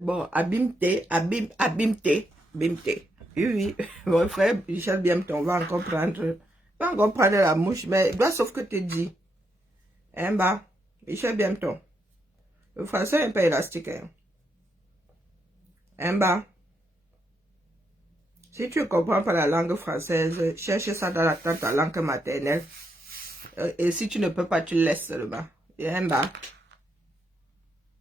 Bon, abîme-té, abîme-té, abîme-té. Oui, oui, mon frère Michel Biemton va encore prendre la mouche, mais doit sauf que tu dis. Hein, bah, Michel Biemton. Le français n'est pas élastique, hein. Hein, bah, si tu ne comprends pas la langue française, cherche ça dans ta langue maternelle. Et si tu ne peux pas, tu laisses seulement. Et hein, bah,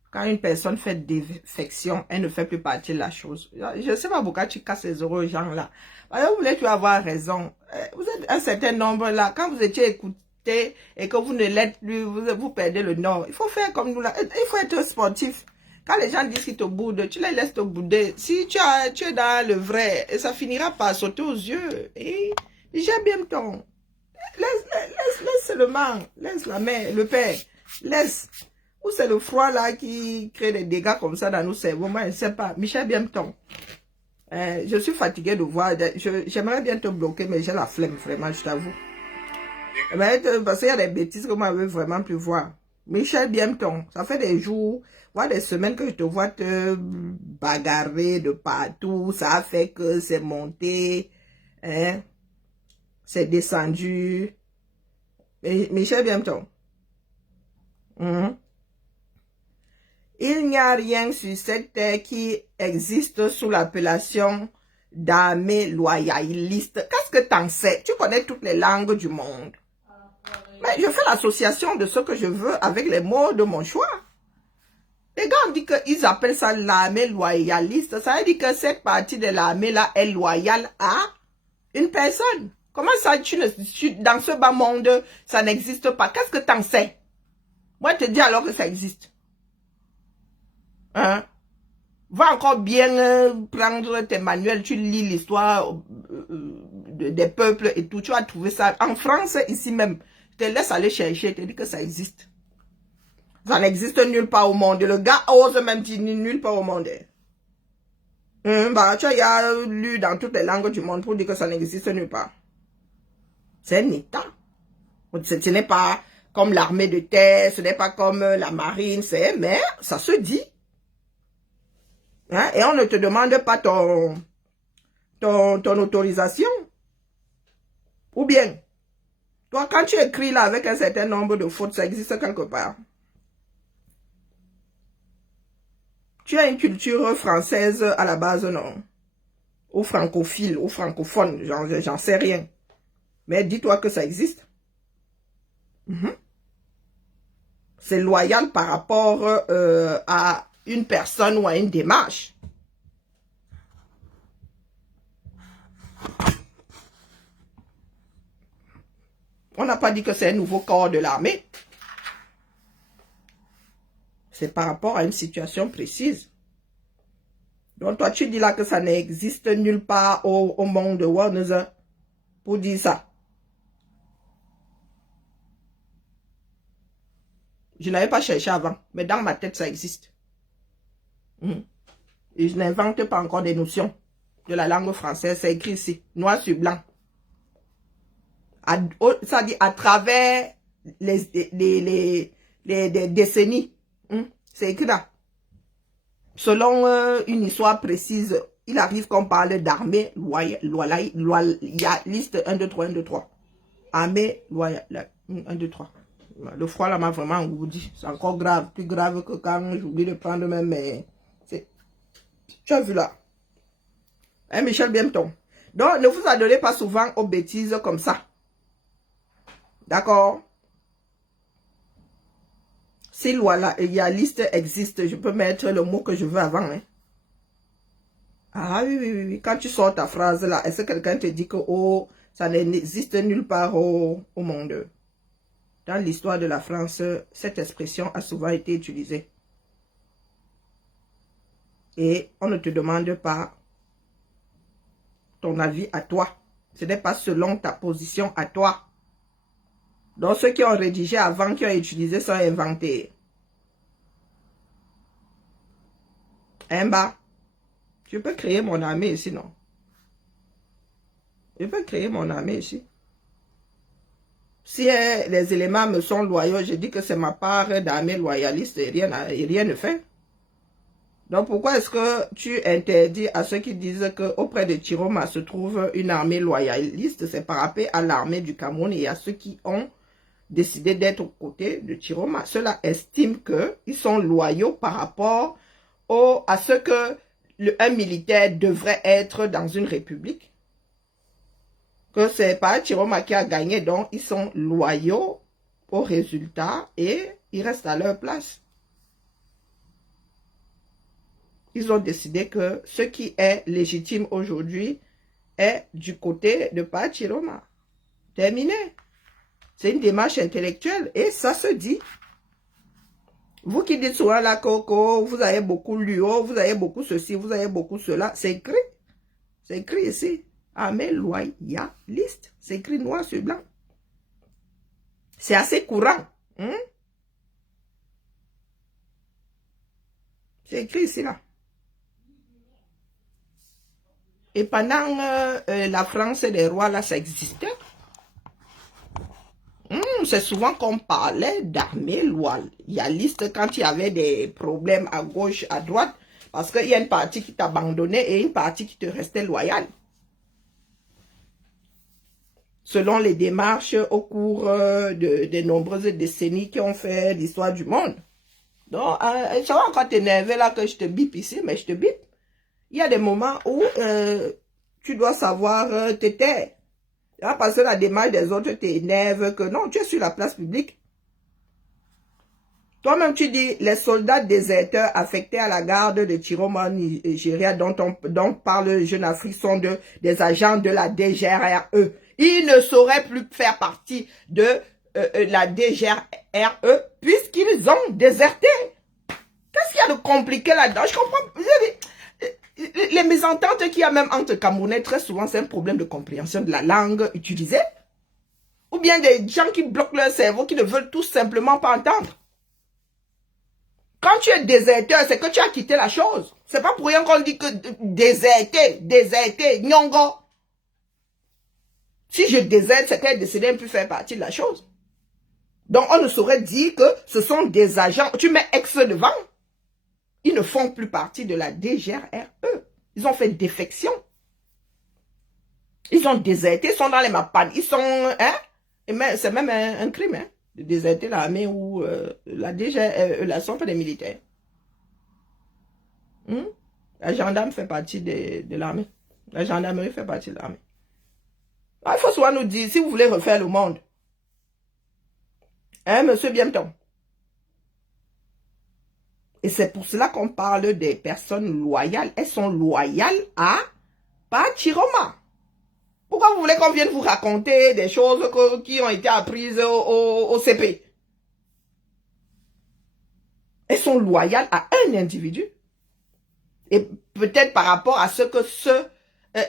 quand une personne fait défection, elle ne fait plus partie de la chose. Je ne sais pas pourquoi tu casses les euros aux gens là. Alors, vous voulez tu avoir raison. Vous êtes un certain nombre là. Quand vous étiez écouté et que vous ne l'êtes plus, vous perdez le nord. Il faut faire comme nous là. Il faut être sportif. Quand les gens disent qu'ils te boudent, tu les laisses te bouder. Si tu es dans le vrai, et ça finira par sauter aux yeux. Et j'aime bien ton. Laisse seulement. Laisse la mère, le père. Laisse. Ou c'est le froid là qui crée des dégâts comme ça dans nos cerveaux. Moi, je ne sais pas. Michel Biemton. Je suis fatiguée de voir. J'aimerais bien te bloquer, mais j'ai la flemme, vraiment, je t'avoue. Parce qu'il y a des bêtises que moi, je veux vraiment plus voir. Michel Biemton, ça fait des jours, voire des semaines que je te vois te bagarrer de partout. Ça a fait que c'est monté. Hein, c'est descendu. Michel Biemton. Il n'y a rien sur cette terre qui existe sous l'appellation d'armée loyaliste. Qu'est-ce que t'en sais? Tu connais toutes les langues du monde. Mais je fais l'association de ce que je veux avec les mots de mon choix. Les gars ont dit qu'ils appellent ça l'armée loyaliste. Ça veut dire que cette partie de l'armée-là est loyale à une personne. Comment ça, dans ce bas monde, ça n'existe pas? Qu'est-ce que t'en sais? Moi, je te dis alors que ça existe. Hein? Va encore bien prendre tes manuels, tu lis l'histoire des peuples et tout, tu vas trouver ça. En France, ici même, je te laisse aller chercher, je te dis que ça existe. Ça n'existe nulle part au monde. Le gars ose même dire nulle part au monde. Bah, tu as lu dans toutes les langues du monde pour dire que ça n'existe nulle part. C'est un état. Ce n'est pas comme l'armée de terre, ce n'est pas comme la marine, mais ça se dit. Hein? Et on ne te demande pas ton autorisation. Ou bien, toi, quand tu écris là avec un certain nombre de fautes, ça existe quelque part. Tu as une culture française à la base, non? Ou francophile, ou francophone, j'en sais rien. Mais dis-toi que ça existe. C'est loyal par rapport à une personne ou à une démarche. On n'a pas dit que c'est un nouveau corps de l'armée. C'est par rapport à une situation précise. Donc toi, tu dis là que ça n'existe nulle part au monde de Warner pour dire ça. Je n'avais pas cherché avant, mais dans ma tête, ça existe. Et je n'invente pas encore des notions de la langue française. C'est écrit ici, noir sur blanc. Ça dit à travers les décennies. C'est écrit là. Selon une histoire précise, il arrive qu'on parle d'armée loyaliste 1, 2, 3, 1, 2, 3. Armée loyale 1, 2, 3. Le froid là m'a vraiment engourdi. C'est encore grave, plus grave que quand j'oublie de prendre même. Tu as vu là. Hein, Michel Biemton. Donc, ne vous adonnez pas souvent aux bêtises comme ça. D'accord? Si loyaliste existe, je peux mettre le mot que je veux avant. Hein. Ah oui, oui, oui. Quand tu sors ta phrase là, est-ce que quelqu'un te dit que oh, ça n'existe nulle part au monde? Dans l'histoire de la France, cette expression a souvent été utilisée. Et on ne te demande pas ton avis à toi. Ce n'est pas selon ta position à toi. Donc ceux qui ont rédigé avant, qui ont utilisé, sont inventés. Hein, bah, je peux créer mon armée ici, non? Je peux créer mon armée ici. Si les éléments me sont loyaux, je dis que c'est ma part d'armée loyaliste et rien ne fait. Donc, pourquoi est-ce que tu interdis à ceux qui disent qu'auprès de Chiroma se trouve une armée loyaliste? C'est par rapport à l'armée du Cameroun et à ceux qui ont décidé d'être aux côtés de Chiroma. Ceux-là estiment qu'ils sont loyaux par rapport à ce que un militaire devrait être dans une république. Que c'est pas Chiroma qui a gagné, donc ils sont loyaux au résultat et ils restent à leur place. Ils ont décidé que ce qui est légitime aujourd'hui est du côté de Pa Chiroma. Terminé. C'est une démarche intellectuelle et ça se dit. Vous qui dites souvent la coco, vous avez beaucoup lu, vous avez beaucoup ceci, vous avez beaucoup cela, c'est écrit. C'est écrit ici. Armée loyaliste. C'est écrit noir sur blanc. C'est assez courant. Hein? C'est écrit ici là. Et pendant la France des rois, là, ça existait. C'est souvent qu'on parlait d'armée loyaliste quand il y avait des problèmes à gauche, à droite, parce qu'il y a une partie qui t'abandonnait et une partie qui te restait loyale. Selon les démarches au cours de nombreuses décennies qui ont fait l'histoire du monde. Donc, ça va encore t'énerver là que je te bip ici, mais je te bip. Il y a des moments où tu dois savoir te taire. Parce que la démarche des autres t'énerve, que non, tu es sur la place publique. Toi-même, tu dis, les soldats déserteurs affectés à la garde de Chiroma, Nigeria, dont parle Jeune Afrique, sont des agents de la DGRE. Ils ne sauraient plus faire partie de la DGRE puisqu'ils ont déserté. Qu'est-ce qu'il y a de compliqué là-dedans? Je comprends. Vous savez, les mésententes qu'il y a même entre Camerounais, très souvent, c'est un problème de compréhension de la langue utilisée. Ou bien des gens qui bloquent leur cerveau, qui ne veulent tout simplement pas entendre. Quand tu es déserteur, c'est que tu as quitté la chose. C'est pas pour rien qu'on dit que déserter, nyongo. Si je déserte, c'est qu'elle a décidé de ne plus faire partie de la chose. Donc, on ne saurait dire que ce sont des agents. Tu mets ex devant. Ils ne font plus partie de la DGRE. Ils ont fait défection. Ils ont déserté, ils sont dans les mapanes. Ils sont... Hein? C'est même un crime, hein, de déserter l'armée ou la DGRE. Là, sont pas des militaires. La gendarme fait partie de l'armée. La gendarmerie fait partie de l'armée. Il faut souvent nous dire, si vous voulez refaire le monde, hein, monsieur Bienton? Et c'est pour cela qu'on parle des personnes loyales. Elles sont loyales à Pa Chiroma. Pourquoi vous voulez qu'on vienne vous raconter des choses qui ont été apprises au CP? Elles sont loyales à un individu. Et peut-être par rapport à ce que ceux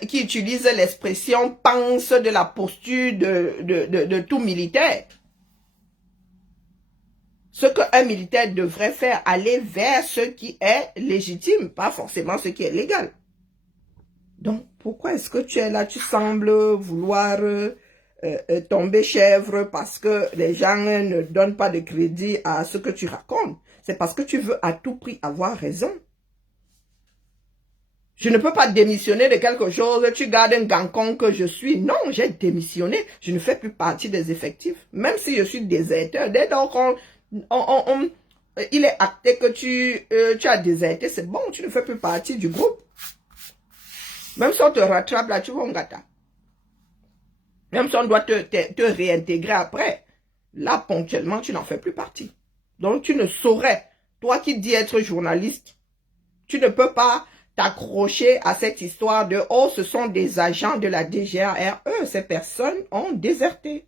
qui utilisent l'expression pensent de la posture de tout militaire. Ce qu'un militaire devrait faire, aller vers ce qui est légitime, pas forcément ce qui est légal. Donc, pourquoi est-ce que tu es là, tu sembles vouloir tomber chèvre parce que les gens ne donnent pas de crédit à ce que tu racontes? C'est parce que tu veux à tout prix avoir raison. Je ne peux pas démissionner de quelque chose, tu gardes un gancon que je suis. Non, j'ai démissionné, je ne fais plus partie des effectifs. Même si je suis déserteur, dès lors qu'on... il est acté que tu as déserté, c'est bon, tu ne fais plus partie du groupe. Même si on te rattrape là, tu vas en gâter. Même si on doit te réintégrer après, là, ponctuellement, tu n'en fais plus partie. Donc, tu ne saurais, toi qui dis être journaliste, tu ne peux pas t'accrocher à cette histoire de « Oh, ce sont des agents de la DGRE, ces personnes ont déserté. »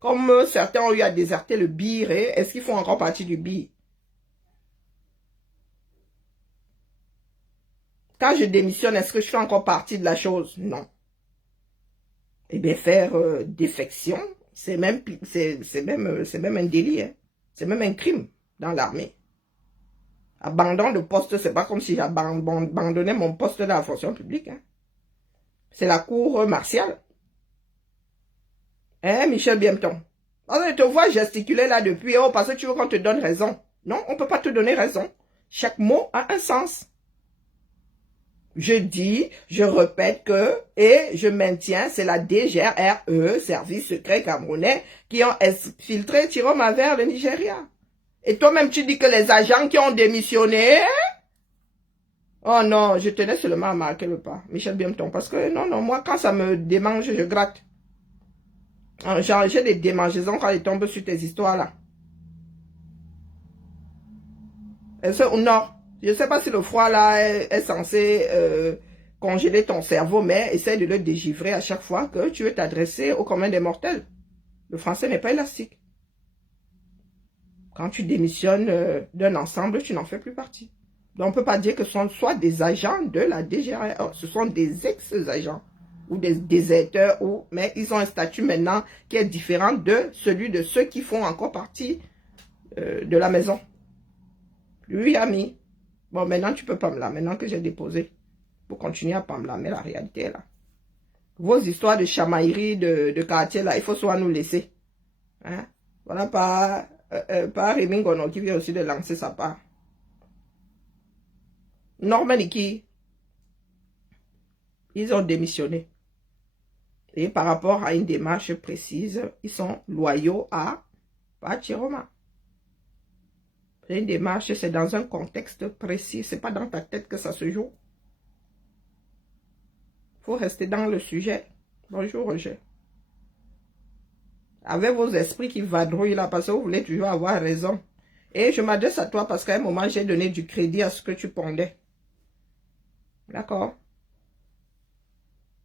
Comme certains ont eu à déserter le BIR, est-ce qu'ils font encore partie du BIR? Quand je démissionne, est-ce que je fais encore partie de la chose? Non. Eh bien, faire défection, c'est même un délit. Hein. C'est même un crime dans l'armée. Abandon de poste, c'est pas comme si j'abandonnais mon poste dans la fonction publique. Hein. C'est la cour martiale. Hein, Michel Bienton? Je te vois gesticuler là depuis, oh, parce que tu veux qu'on te donne raison. Non, on ne peut pas te donner raison. Chaque mot a un sens. Je dis, je répète que, et je maintiens, c'est la DGRE, Service secret camerounais, qui ont filtré Chiroma vers le Nigeria. Et toi-même, tu dis que les agents qui ont démissionné... Oh non, je tenais seulement à marquer le pas. Michel Biemton, parce que non, moi, quand ça me démange, je gratte. J'ai des démangeaisons quand ils tombent sur tes histoires-là. Non, je ne sais pas si le froid là est censé congeler ton cerveau, mais essaie de le dégivrer à chaque fois que tu veux t'adresser au commun des mortels. Le français n'est pas élastique. Quand tu démissionnes d'un ensemble, tu n'en fais plus partie. Donc on ne peut pas dire que ce sont soit des agents de la DGRE, ce sont des ex-agents ou des déserteurs, mais ils ont un statut maintenant qui est différent de celui de ceux qui font encore partie de la maison. Lui, ami. Bon, maintenant, tu peux pas me la. Maintenant que j'ai déposé, pour continuer à pas me la. Mais la réalité est là. Vos histoires de chamaillerie, de quartier, là, il faut soit nous laisser. Hein? Voilà, pas Rémi Ngono qui vient aussi de lancer sa part. Normaniki, ils ont démissionné. Et par rapport à une démarche précise, ils sont loyaux à Chiroma. Une démarche, c'est dans un contexte précis. C'est pas dans ta tête que ça se joue. Il faut rester dans le sujet. Bonjour, Roger. Avec vos esprits qui vadrouillent là, parce que vous voulez toujours avoir raison. Et je m'adresse à toi parce qu'à un moment, j'ai donné du crédit à ce que tu pondais. D'accord?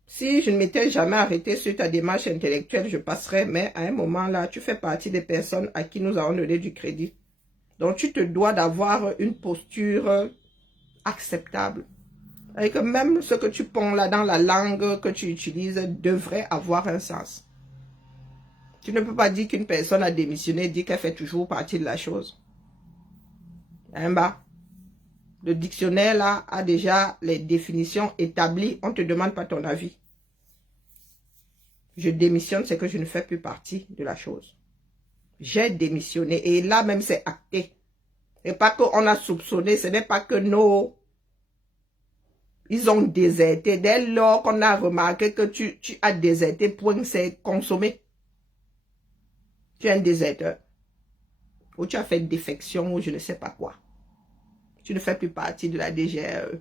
Si je ne m'étais jamais arrêté sur ta démarche intellectuelle, je passerais. Mais à un moment là, tu fais partie des personnes à qui nous avons donné du crédit. Donc, tu te dois d'avoir une posture acceptable. Et que même ce que tu ponds là dans la langue que tu utilises devrait avoir un sens. Tu ne peux pas dire qu'une personne a démissionné et dire qu'elle fait toujours partie de la chose. Le dictionnaire là a déjà les définitions établies. On ne te demande pas ton avis. Je démissionne, c'est que je ne fais plus partie de la chose. J'ai démissionné et là même c'est acté. Et pas qu'on a soupçonné, ce n'est pas que ils ont déserté. Dès lors qu'on a remarqué que tu as déserté, point, c'est consommé. Tu es un déserteur. Ou tu as fait défection ou je ne sais pas quoi. Tu ne fais plus partie de la DGRE.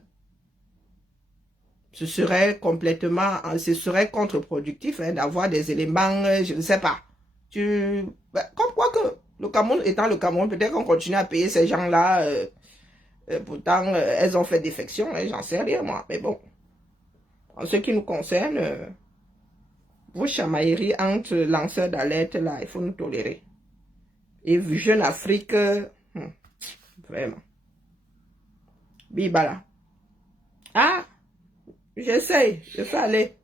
Ce serait contre-productif d'avoir des éléments, je ne sais pas. Comme quoi que le Cameroun étant le Cameroun, peut-être qu'on continue à payer ces gens-là. Pourtant, elles ont fait défection, j'en sais rien moi. Mais bon, en ce qui nous concerne, vos chamailleries entre lanceurs d'alerte, là, il faut nous tolérer. Et Jeune Afrique, vraiment. Bibala. Ah, j'essaye, je fais aller.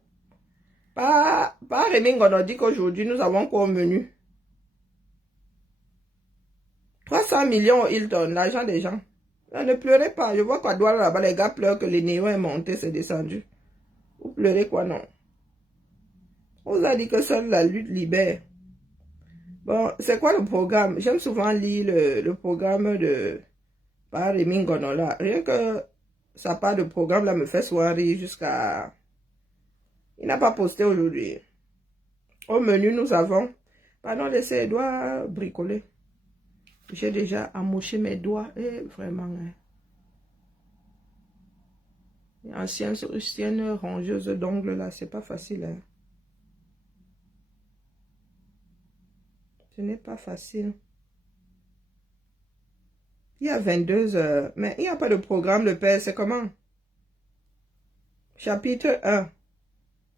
Pas Rémi Ngono dit qu'aujourd'hui, nous avons quoi au menu? 300 millions au Hilton, l'argent des gens. Là, ne pleurez pas. Je vois qu'à Douala, là-bas, les gars pleurent que le néo est monté, c'est descendu. Vous pleurez quoi, non? On vous a dit que seule la lutte libère. Bon, c'est quoi le programme? J'aime souvent lire le programme de Rémi Ngono là. Rien que sa part de programme là me fait souvent rire jusqu'à... Il n'a pas posté aujourd'hui. Au menu, nous avons... Pardon, laissez les doigts bricoler. J'ai déjà amoché mes doigts. Et vraiment... Ancienne rongeuse d'ongles là, c'est pas facile. Hein. Ce n'est pas facile. Il y a 22 heures, mais il n'y a pas de programme, le père, c'est comment? Chapitre 1.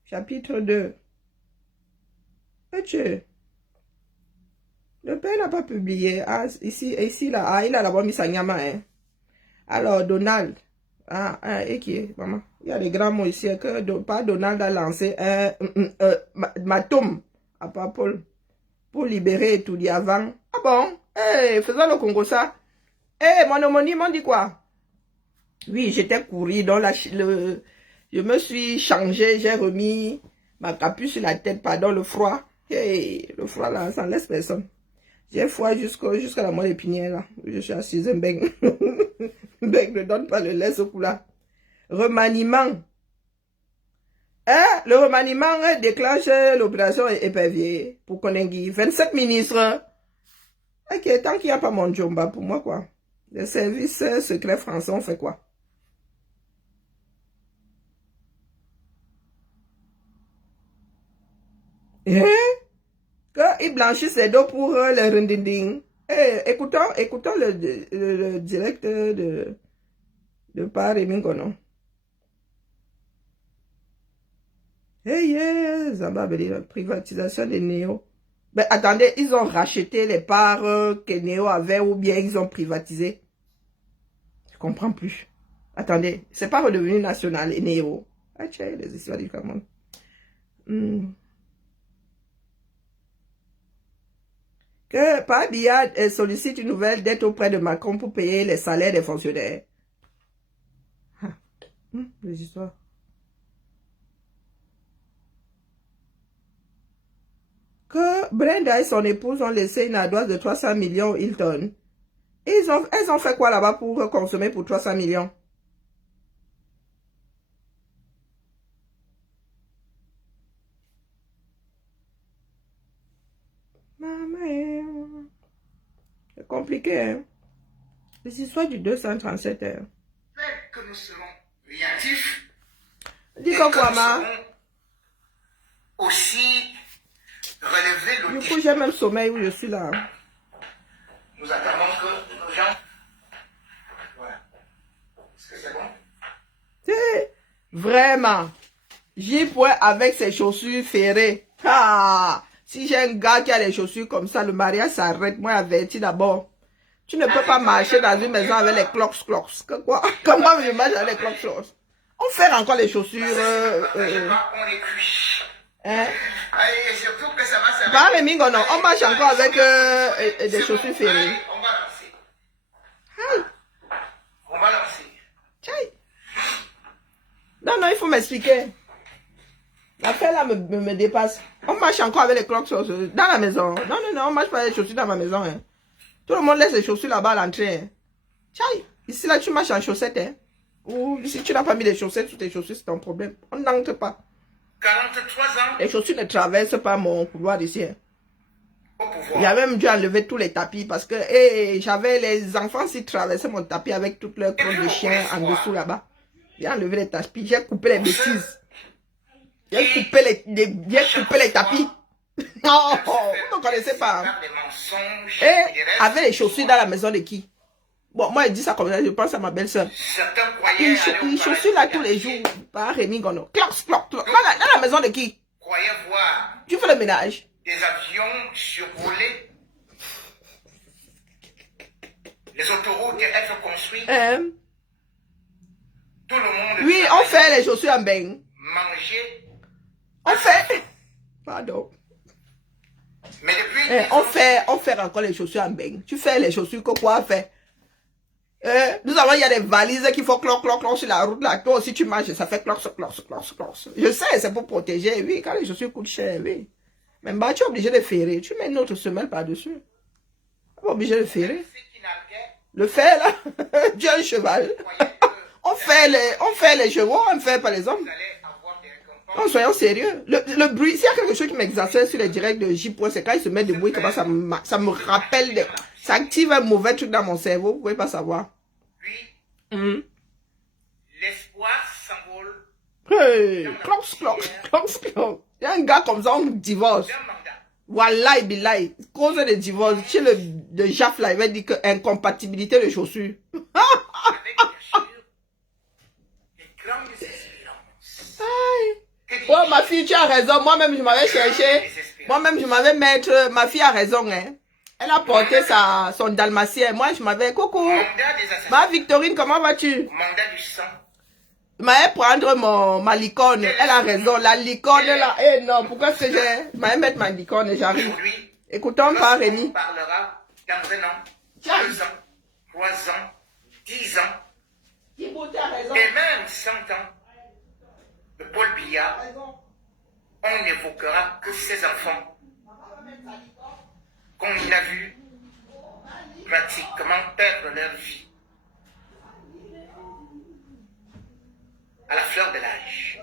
Chapitre 2. Le père n'a pas publié. Ah, ici, là, ah, il a d'abord mis sa nyama, hein. Alors, Donald. Et qui est, maman? Il y a des grands mots ici, que pas Donald a lancé Matom, à pas Paul, pour libérer et tout dit avant. Ah bon? Faisons le Congo ça. Mon homonyme, m'ont dit quoi? Oui, j'étais couru dans je me suis changé, j'ai remis ma capuche sur la tête, pardon, le froid. Le froid là, ça ne laisse personne. J'ai froid jusqu'à la moelle épinière là. Je suis assise, un bec. Un bec ne donne pas le lait ce coup là. Remaniement. Hein? Le remaniement déclenche l'opération épervier pour Konengi. 27 ministres. Ok, tant qu'il n'y a pas mon Djomba pour moi, quoi. Les services secrets français, on fait quoi? Eh? Qu'ils blanchissent les dos pour les rindinding. Eh, écoutons le directeur de Paris Mingono. Hey, Zamba la privatisation des Néo. Ben, attendez, ils ont racheté les parts que Néo avait ou bien ils ont privatisé. Je comprends plus. Attendez, c'est pas redevenu national, Néo. Ah, tiens, les histoires du Cameroun. Que Pabiya sollicite une nouvelle dette auprès de Macron pour payer les salaires des fonctionnaires. Ah, les histoires. Que Brenda et son épouse ont laissé une ardoise de 300 millions au Hilton. Elles ont fait quoi là-bas pour consommer pour 300 millions? Maman, c'est compliqué, hein? Les histoires du 237 heures. Que nous serons réactifs. Dis quoi, ma? Aussi relever le Du coup, j'ai même sommeil où je suis là. Nous attendons que nos gens. Voilà. Est-ce que c'est bon? C'est vraiment. J'y point avec ses chaussures ferrées. Ah! Si j'ai un gars qui a les chaussures comme ça, le mariage s'arrête. Moi, averti d'abord. Tu ne peux pas marcher dans une maison avec les clocks. Que quoi? Comment je marche avec les clocks? On fait encore les chaussures. On les cuit. Hein? Et surtout que ça va servir. Par les Mingono, on marche encore avec des chaussures ferrées. On va lancer. Aïe. On va lancer. Aïe. Non, il faut m'expliquer. L'affaire là me dépasse. On marche encore avec les clocks dans la maison. Non, on marche pas avec les chaussures dans ma maison. Hein. Tout le monde laisse les chaussures là-bas à l'entrée. Hein. Tchaï, ici là tu marches en chaussettes. Hein. Ou si tu n'as pas mis les chaussettes sur tes chaussures, c'est ton problème. On n'entre pas. 43 ans. Les chaussures ne traversent pas mon couloir ici. Hein. Au pouvoir. Il y a même dû enlever tous les tapis parce que j'avais les enfants qui traversaient mon tapis avec toutes leurs crottes de chien en dessous là-bas. J'ai enlevé les tapis, j'ai coupé les bêtises. J'ai coupé les tapis. Non, vous ne connaissez pas. Et avec les chaussures dans la maison de qui? Bon, moi, je dis ça comme ça, je pense à ma belle-sœur. Les chaussures là tous les jours, par Rémi Gono. Cloc. Dans la maison de qui? Croyez voir Tu fais le ménage. des avions survoler les autoroutes être construites. Tout le monde. Oui, on fait les chaussures en bain. Manger. On fait. Pardon. Mais depuis. On fait encore les chaussures en bain. Tu fais les chaussures que quoi fait? Nous avons, il y a des valises qui font cloc sur la route là. Toi aussi tu marches, ça fait cloc. Je sais, c'est pour protéger, oui. Quand les chaussures coûtent cher, oui. Mais bah, tu es obligé de ferrer. Tu mets une autre semelle par-dessus. Tu es obligé de ferrer. Le fer là, tu as un cheval. on fait les chevaux, on ne fait pas les hommes. Non, soyons sérieux. Le bruit, s'il y a quelque chose qui m'exaspère sur les directs de J. c'est quand il se met de bruit, ça me rappelle, ça active un mauvais truc dans mon cerveau, vous pouvez pas savoir. Oui. L'espoir s'envole. Hey, cloc. Il y a un gars comme ça, on divorce. Wallahi billahi, cause de divorce, chez le Jaf là, il va dire que incompatibilité de chaussures. Oh, ma fille, tu as raison. Moi-même, je m'avais cherché. Moi-même, je m'avais mettre. Ma fille a raison, hein. Elle a porté son dalmatien. Moi, je m'avais. Coucou. Ma Victorine, comment vas-tu? Mandat du sang. Je m'avais prendre ma licorne. Elle a raison. La licorne là. Eh non, pourquoi est-ce que j'ai. Je m'avais mettre ma licorne et j'arrive. Écoutons par Rémi. On parlera dans 1 an, 2 ans, 3 ans, 10 ans. Et même 100 ans. De Paul Biya, on n'évoquera que ses enfants qu'on a vu pratiquement perdre leur vie. à la fleur de l'âge.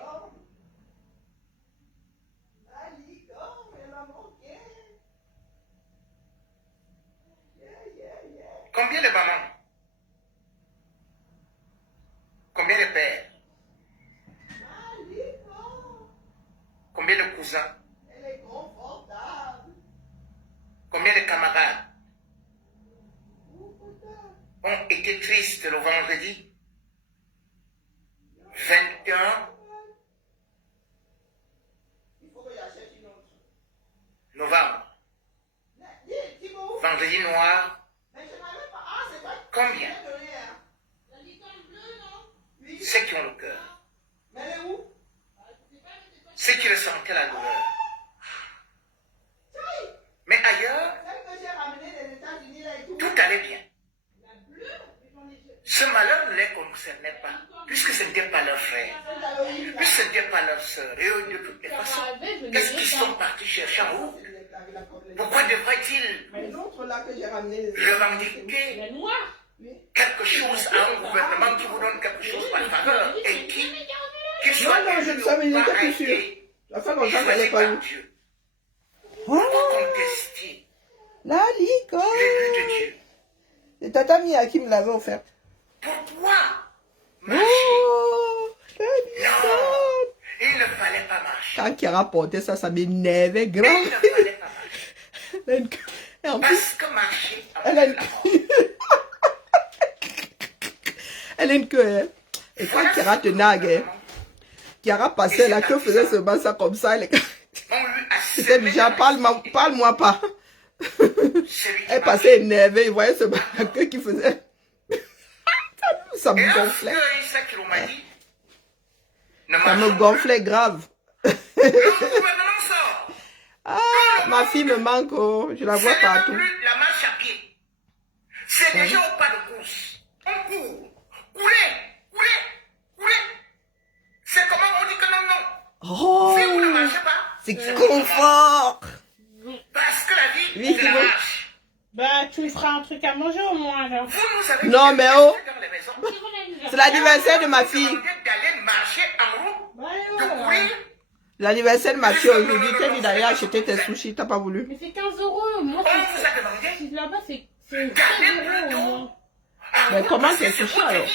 Combien de mamans? Combien de pères? Combien de cousins? Combien de camarades ont été tristes le vendredi 21 novembre? Vendredi noir. Combien? Ceux qui ont le cœur. Ceux qui ressentaient la douleur. Mais ailleurs, tout allait bien. Ce malheur ne les concernait pas, puisque ce n'était pas leur frère, puisque ce n'était pas leur soeur. Et eux, de toutes les façons, qu'est-ce qu'ils sont partis chercher en route? Pourquoi devraient-ils revendiquer quelque chose à un gouvernement qui vous donne quelque chose par faveur et qui soit je ne savais pas, plus sûr. La femme en temps, elle n'est pas où. contester La licorne. le but de Dieu. C'est Tata Mia qui me l'avait offert. Pourquoi marcher? Oh, la licorne. Non, il ne fallait pas marcher. Quand il a rapporté ça, ça m'énervait Il grand. ne fallait pas marcher. Et en plus, Parce que marcher elle a une... elle a une queue. Hein. Et quand Kiara te nague, Kiara passait là, que faisait ce ça comme ça. C'était du genre, parle-moi pas. Elle passait énervée, il voyait ce que qui faisait. Ça me gonflait. Ça me gonflait grave. Ah, ma fille me manque, oh, je la vois partout. La marche à pied. C'est déjà au pas de course. On court. Courez. C'est comment on dit que non. Oh, Si vous ne marchez pas, c'est confort. parce que la vie, Oui, c'est la bon. marche. Bah, tu me feras un truc à manger au moins, alors. Vous nous avez Non, dit mais de oh. rester dans les maisons. C'est l'anniversaire de ma fille. D'aller marcher en route, Bah, de ouais. courir. L'anniversaire de ma fille aujourd'hui, t'as dit d'aller acheter tes sushis, t'as pas voulu. Mais c'est 15 €. Moi, On vous a demandé c'est là-bas, c'est 15 d'aller € au plutôt. moins. Mais comment c'est tes sushis alors?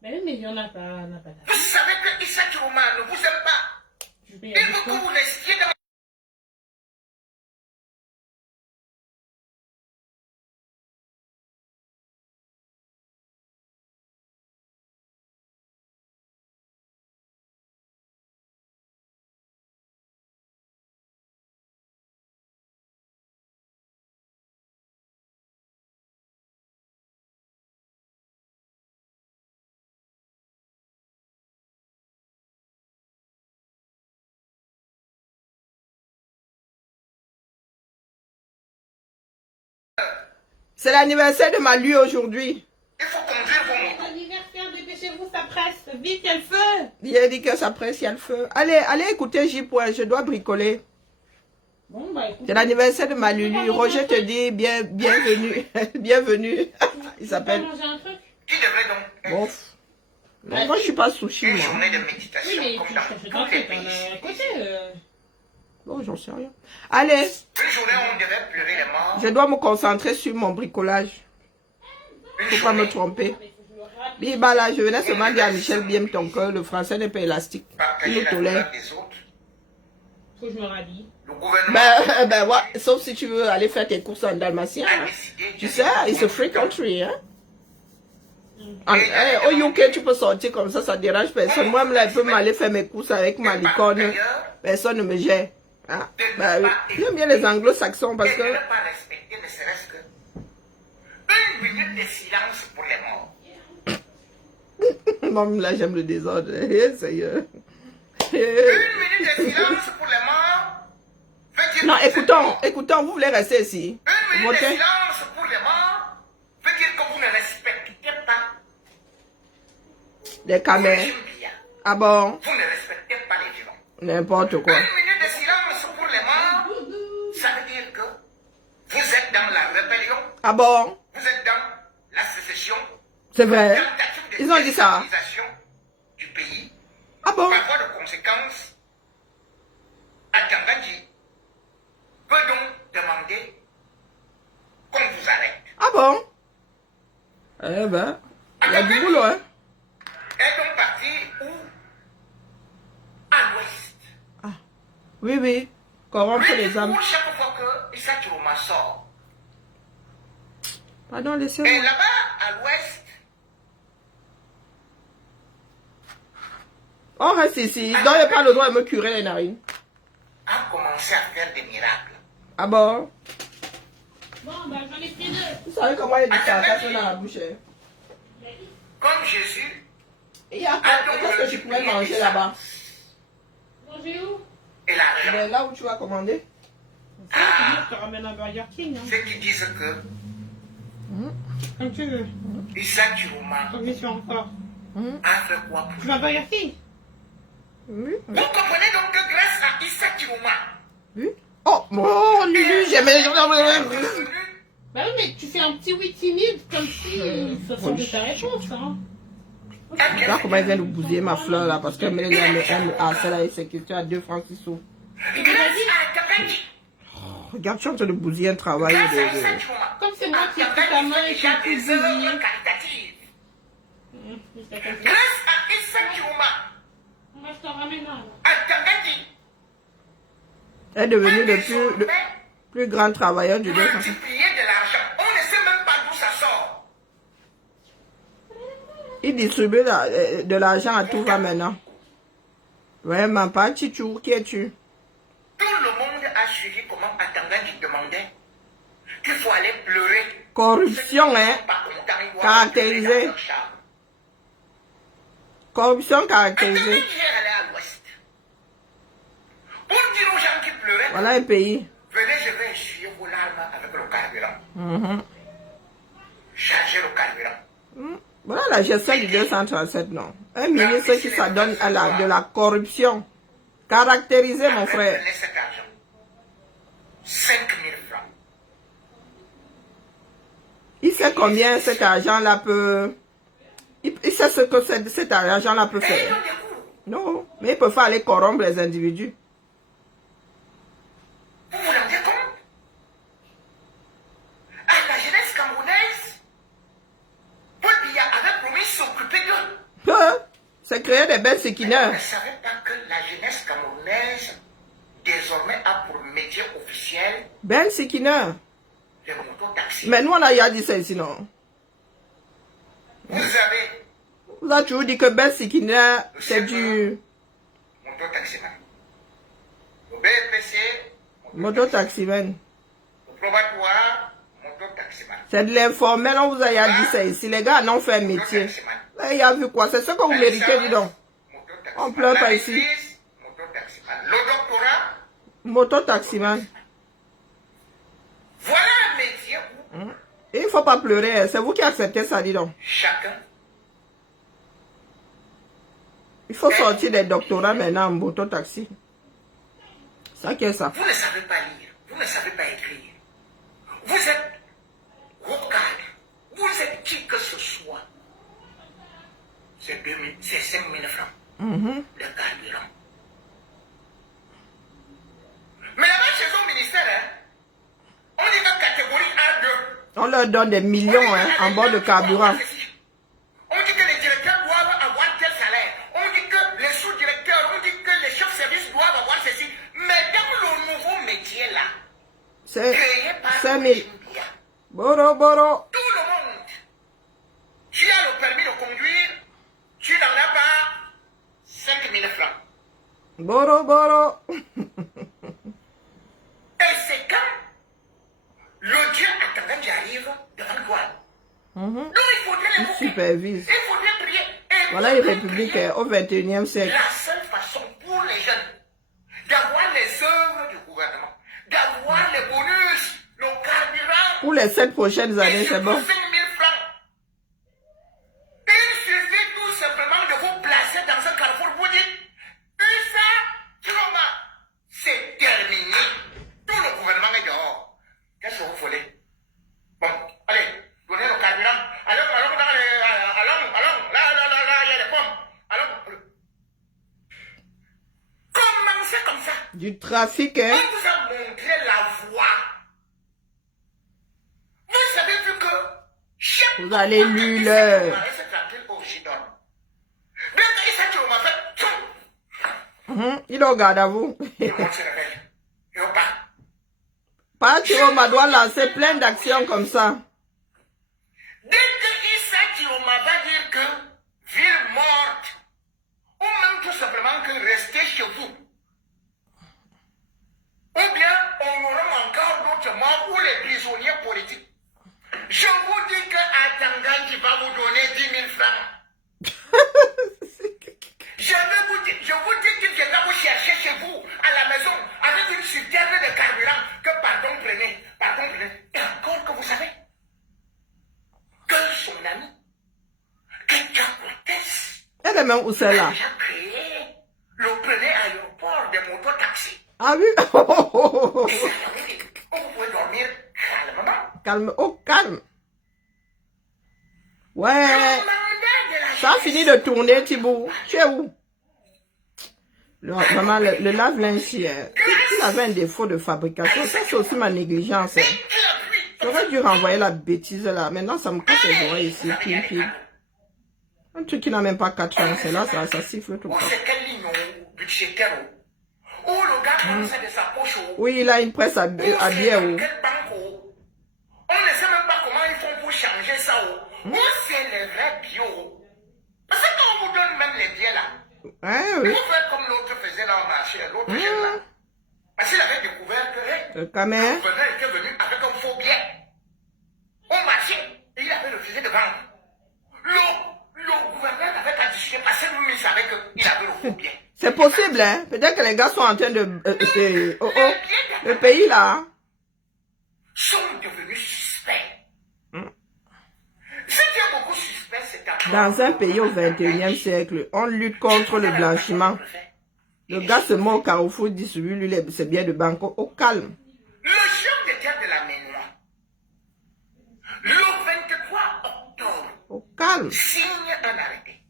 Mais oui, mais il y en a pas, on n'a pas ça. Vous savez que Issa Chiroma ne vous aime pas. Je vais y Il aller veut que quand vous restiez dans C'est l'anniversaire de ma lui aujourd'hui. Il faut conduire vos motos. Anniversaire, dépêchez-vous, ça presse. Vite, il y a le feu. Il a dit que ça presse, il y a le feu. Allez écoutez J. Je dois bricoler. Bon, bah, écoute. C'est l'anniversaire de ma Lulu. Roger te dit bienvenue. Bienvenue. Il Tu s'appelle. veux pas manger un truc? Qui devrait donc Bon. Non, moi je suis pas sushi une moi. journée de Oui, méditation mais comme tu dans cherches un tous les truc, on pays. a à côté. Bon, j'en sais rien. Allez, Une journée où on devait pleurer les morts. je dois me concentrer sur mon bricolage. Une Faut pas me journée tromper. Mais faut que je me rappelle. Biba là, je venais seulement dire à Michel bien ton cœur, le français n'est pas élastique. Il partager nous la tolère. douleur des autres. Faut que je me rhabille. Le gouvernement Ben ouais, sauf si tu veux aller faire tes courses en Dalmatien. a Hein. décidé Tu de- sais, it's a free country. Hein. Au UK, tu peux sortir comme ça dérange personne. Moi, là, je peux m'aller faire mes courses avec ma licorne. Personne ne me gère. Hein. Ben, j'aime bien les anglo-saxons parce Et de que... ne pas respecter ne serait-ce que une minute de silence pour les morts. Moi, là, j'aime le désordre. Seigneur. Une minute de silence pour les morts. Veut dire Non, que vous êtes écoutons, vous voulez rester ici. Une minute de Votez. silence pour les morts veut dire que vous ne respectez pas Les les caméras. Jumbias. Ah bon? Vous ne respectez pas les vivants. N'importe quoi. Une minute de silence pour les morts, ça veut dire que vous êtes dans la rébellion, Ah bon? vous êtes dans la sécession, C'est vrai. tentative de Ils ont dit ça. déstabilisation du pays conséquence, Atangandji peut donc demander qu'on vous arrête. Ah bon? Eh ben, il y a du boulot, hein? Est donc parti où? À l'ouest. Ah, oui, oui. Corrompre les âmes. Pour chaque fois que Issa Chiroma sort. Pardon, Et laissez-moi. là-bas, à l'ouest, On reste ici. Donc, il n'y a pas le droit de me curer les narines. a commencé à faire des miracles. Ah bon? Bon, bah, j'en ai pris 2. Vous savez comment il y a du sarcasme dans la bouche, hein? Comme Jésus, Il y a quoi? Qu'est-ce que tu pourrais manger là-bas? Manger où? et l'argent. Ben, là où tu vas commander? Ça, tu veux, je te ramène un Burger King. Hein. Ceux qui disent que Comme tu veux. Issa Chiroma Comme je suis encore. a fait quoi pour Tu vas à Burger King? Oui. Vous comprenez donc que grâce à Issa Chiroma, Oui. Oh, bon, Lulu, j'aimais les gens. Bah oui, mais tu fais un petit oui timide, comme si ça semblait ta réponse. Hein. Regarde comment il vient de bousiller ma fleur là, parce qu'elle me harcèle avec ses questions à 2 francs 6 sous. grâce à Atangandji, Regarde, je suis en train de bousiller un travail grâce à de... Issa Chiroma, Comme c'est moi qui ai pris ta main et qui ai pris des œuvres bousillé. caritatives. Je Grâce à Issa Chiroma, te ramène un. Atangandji Elle est devenue le désormais plus grand travailleur du monde. multiplier de l'argent. On ne sait même pas d'où ça sort. Il distribue de l'argent à tout va maintenant. Vraiment pas, Chichou, qui es-tu? Tout le monde a suivi comment Atangandji demandait qu'il faut aller pleurer. Corruption, hein? Pas content, ils doivent Caractérisé. pleurer dans leur chambre. Corruption caractérisée. Atangandji est allé à l'ouest. Pour dire aux gens qui pleuraient, Voilà un pays. venez, je vais essuyer vos larmes avec le carburant. Chargez le carburant. Voilà la gestion du 237, non. Un ministre qui s'adonne à de la corruption. Caractérisé, mon frère. Prenez cet argent. 5 000 francs. Il sait combien cet argent-là peut... Il sait ce que cet argent-là peut Et ils faire. ont des cours. Non, mais il peut faire aller corrompre les individus. Vous vous rendez compte? À la jeunesse camerounaise, Paul Biya avait promis de s'occuper d'eux. C'est créer des belles Vous séquineurs. ne savez pas que la jeunesse camerounaise, désormais, a pour métier officiel Belles séquineurs. les mototaxis. Mais nous, on a déjà dit ça ici, non? Vous avez Vous avez toujours dit que belles séquineurs, c'est du mototaximan. Au BPC, mototaximan. au probatoire, mototaximan. C'est de l'informel, on vous a déjà dit ça ici. Les gars n'ont fait un métier. Là, il a vu quoi? C'est ce que vous méritez, dis donc. On pleure pas ici. Mototaximan. Le doctorat, Mototaximan. voilà un métier où Et il ne faut pas pleurer, hein. C'est vous qui acceptez ça, dis donc. chacun Il faut sortir des doctorats maintenant en mototaxi. Ça qui est ça. vous ne savez pas lire, vous ne savez pas écrire. Vous êtes rocade, vous êtes qui que ce soit. C'est 5 000 francs, le carburant. Mais là-bas, chez eux au ministère, hein, on dit que catégorie A2. On leur donne des millions hein, en bord de carburant. On dit que les directeurs doivent avoir tel salaire. On dit que les sous-directeurs, on dit que les chefs de service doivent avoir ceci. Mais dans le nouveau métier là, C'est créé par 5 000. Biya, Boro, boro. tout le monde, tu as le permis de conduire, tu n'en as pas 5 000 francs. Boro, boro. Et c'est quand le Dieu Atangandji arrive devant toi. Donc il faudrait Il l'évoquer. supervise. Il faudrait prier. Et Voilà une république au 21e siècle. la seule façon pour les jeunes d'avoir les œuvres du gouvernement, d'avoir les bonus, le carburant, Pour les 7 prochaines années, c'est bon. 5 000 francs. Il suffit tout simplement de vous placer dans un carrefour. Vous dites, Issa Chiroma, c'est terminé. Tout le gouvernement est dehors. Qu'est-ce que vous voulez? Bon, allez, donnez le carburant. Allons, là, il y a des pommes. Allons. Du trafic, hein? On vous a montré la voie. Vous avez vu que chaque Vous allez lire le... Il regarde à vous. Pas Chiroma doit lancer plein d'actions comme ça. Dès que Issa Chiroma va dire que ville morte, ou même tout simplement que restez chez vous, ou bien on aura encore d'autres morts ou les prisonniers politiques. Je vous dis qu'à Tanganji va vous donner 10 000 francs. Je vous dis qu'il viendra vous chercher chez vous, à la maison, avec une citerne de carburant, que pardon prenez. Et encore que vous savez, que son ami, quelqu'un Cortès, Elle est même où c'est là? a déjà créé le premier aéroport de mototaxi. Ah oui? Et ça veut dire que vous pouvez dormir calmement. Calme, oh calme. Ouais. Le mandat de la Ça a jeunesse. fini de tourner, Thibaut. Tu es où? Maman, le lave-linge, il avait un défaut de fabrication. Ça, c'est aussi ma négligence. Hein. J'aurais dû renvoyer la bêtise là. Maintenant, ça me casse les oreilles ici. Pile. Un truc qui n'a même pas 4 ans. C'est là, ça siffle tout le temps. C'est quelle ligne budgétaire? Où le gars comme ça de sa poche? Oui, il a une presse à bière. Quelle banque? On ne sait même pas comment ils font pour changer ça. Où c'est les vrais bio? Parce que quand on vous donne même les billets là, Hein, il oui. faut faire comme l'autre faisait dans le marché, l'autre jeune là. Parce qu'il avait découvert que Le caméra. le gouverneur était venu avec un faux billet au marché et il avait refusé de vendre. Le gouverneur n'avait qu'à discuter parce que lui, il savait qu'il avait le faux billet. C'est possible, hein. Peut-être que les gars sont en train de... le pays là. Sont devenus suspects. Si tu es beaucoup suspect, c'est ta Dans un pays au 21e siècle, on lutte contre le blanchiment. Le gars se met au carrefour, distribue lui ses billets de banque au calme. Le chef d'État de la Ménois, le 23 octobre, Au calme. signe un arrêté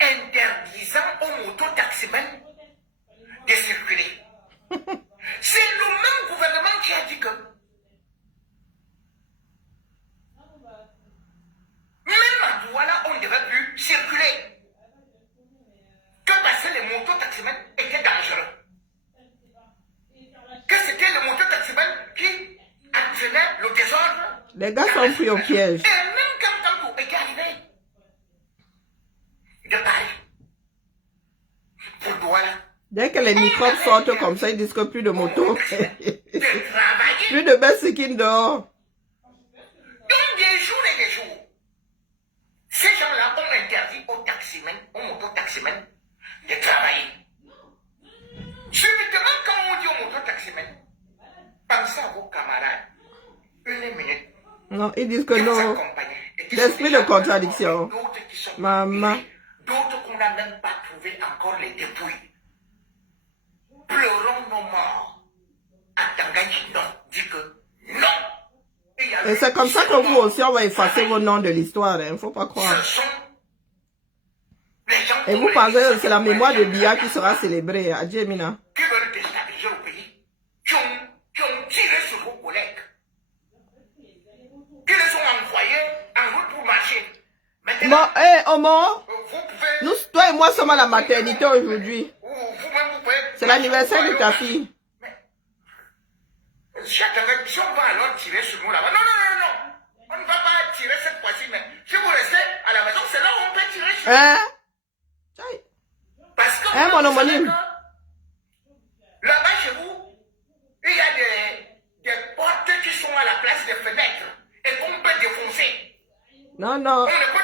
interdisant aux mototaximens de circuler. C'est le même gouvernement qui a dit que même à Douala, on ne devait plus circuler. Que parce que les mototaximens étaient dangereux. Que c'était le mototaximen qui entraînait le désordre. Les gars sont pris au piège. Et même quand Tanko était arrivé de Paris pour Douala, Dès que les microbes sortent comme ça, ils disent que plus de moto. de travailler Plus de belles skin dehors. dans des jours et des jours. Ces gens-là ont interdit aux taximens, aux mototaximens, de travailler. Subitement, quand on dit aux mototaximens, pensez à vos camarades. Une minute. Non, ils disent que Qui vous non. accompagnent et qui L'esprit sont de déjà contradiction. morts, d'autres qui sont Maman. brûlés, d'autres qu'on n'a même pas trouvé encore les dépouilles. Pleurons nos morts. À Tanganji, non. Dit que non. Et c'est comme ça que vous aussi, on va effacer vos noms de l'histoire. Il ne faut pas croire. Ce sont les gens Et vous pensez que c'est la mémoire de Bia qui sera célébrée à Djemina. qui veulent déstabiliser le pays, qui ont tiré sur vos collègues, qui les ont envoyés en route pour marcher. Maintenant, Bon, Omo, vous pouvez, nous, toi et moi sommes à la maternité aujourd'hui. vous-même, vous pouvez. C'est l'anniversaire de ta fille. Si on va alors tirer sur nous là-bas, non. On ne va pas tirer cette fois-ci, mais si vous restez à la maison, c'est là où on peut tirer sur vous. Hein? Parce que Hein, mon vous savez homonyme? que là-bas chez vous, il y a des portes qui sont à la place des fenêtres et qu'on peut défoncer. Non,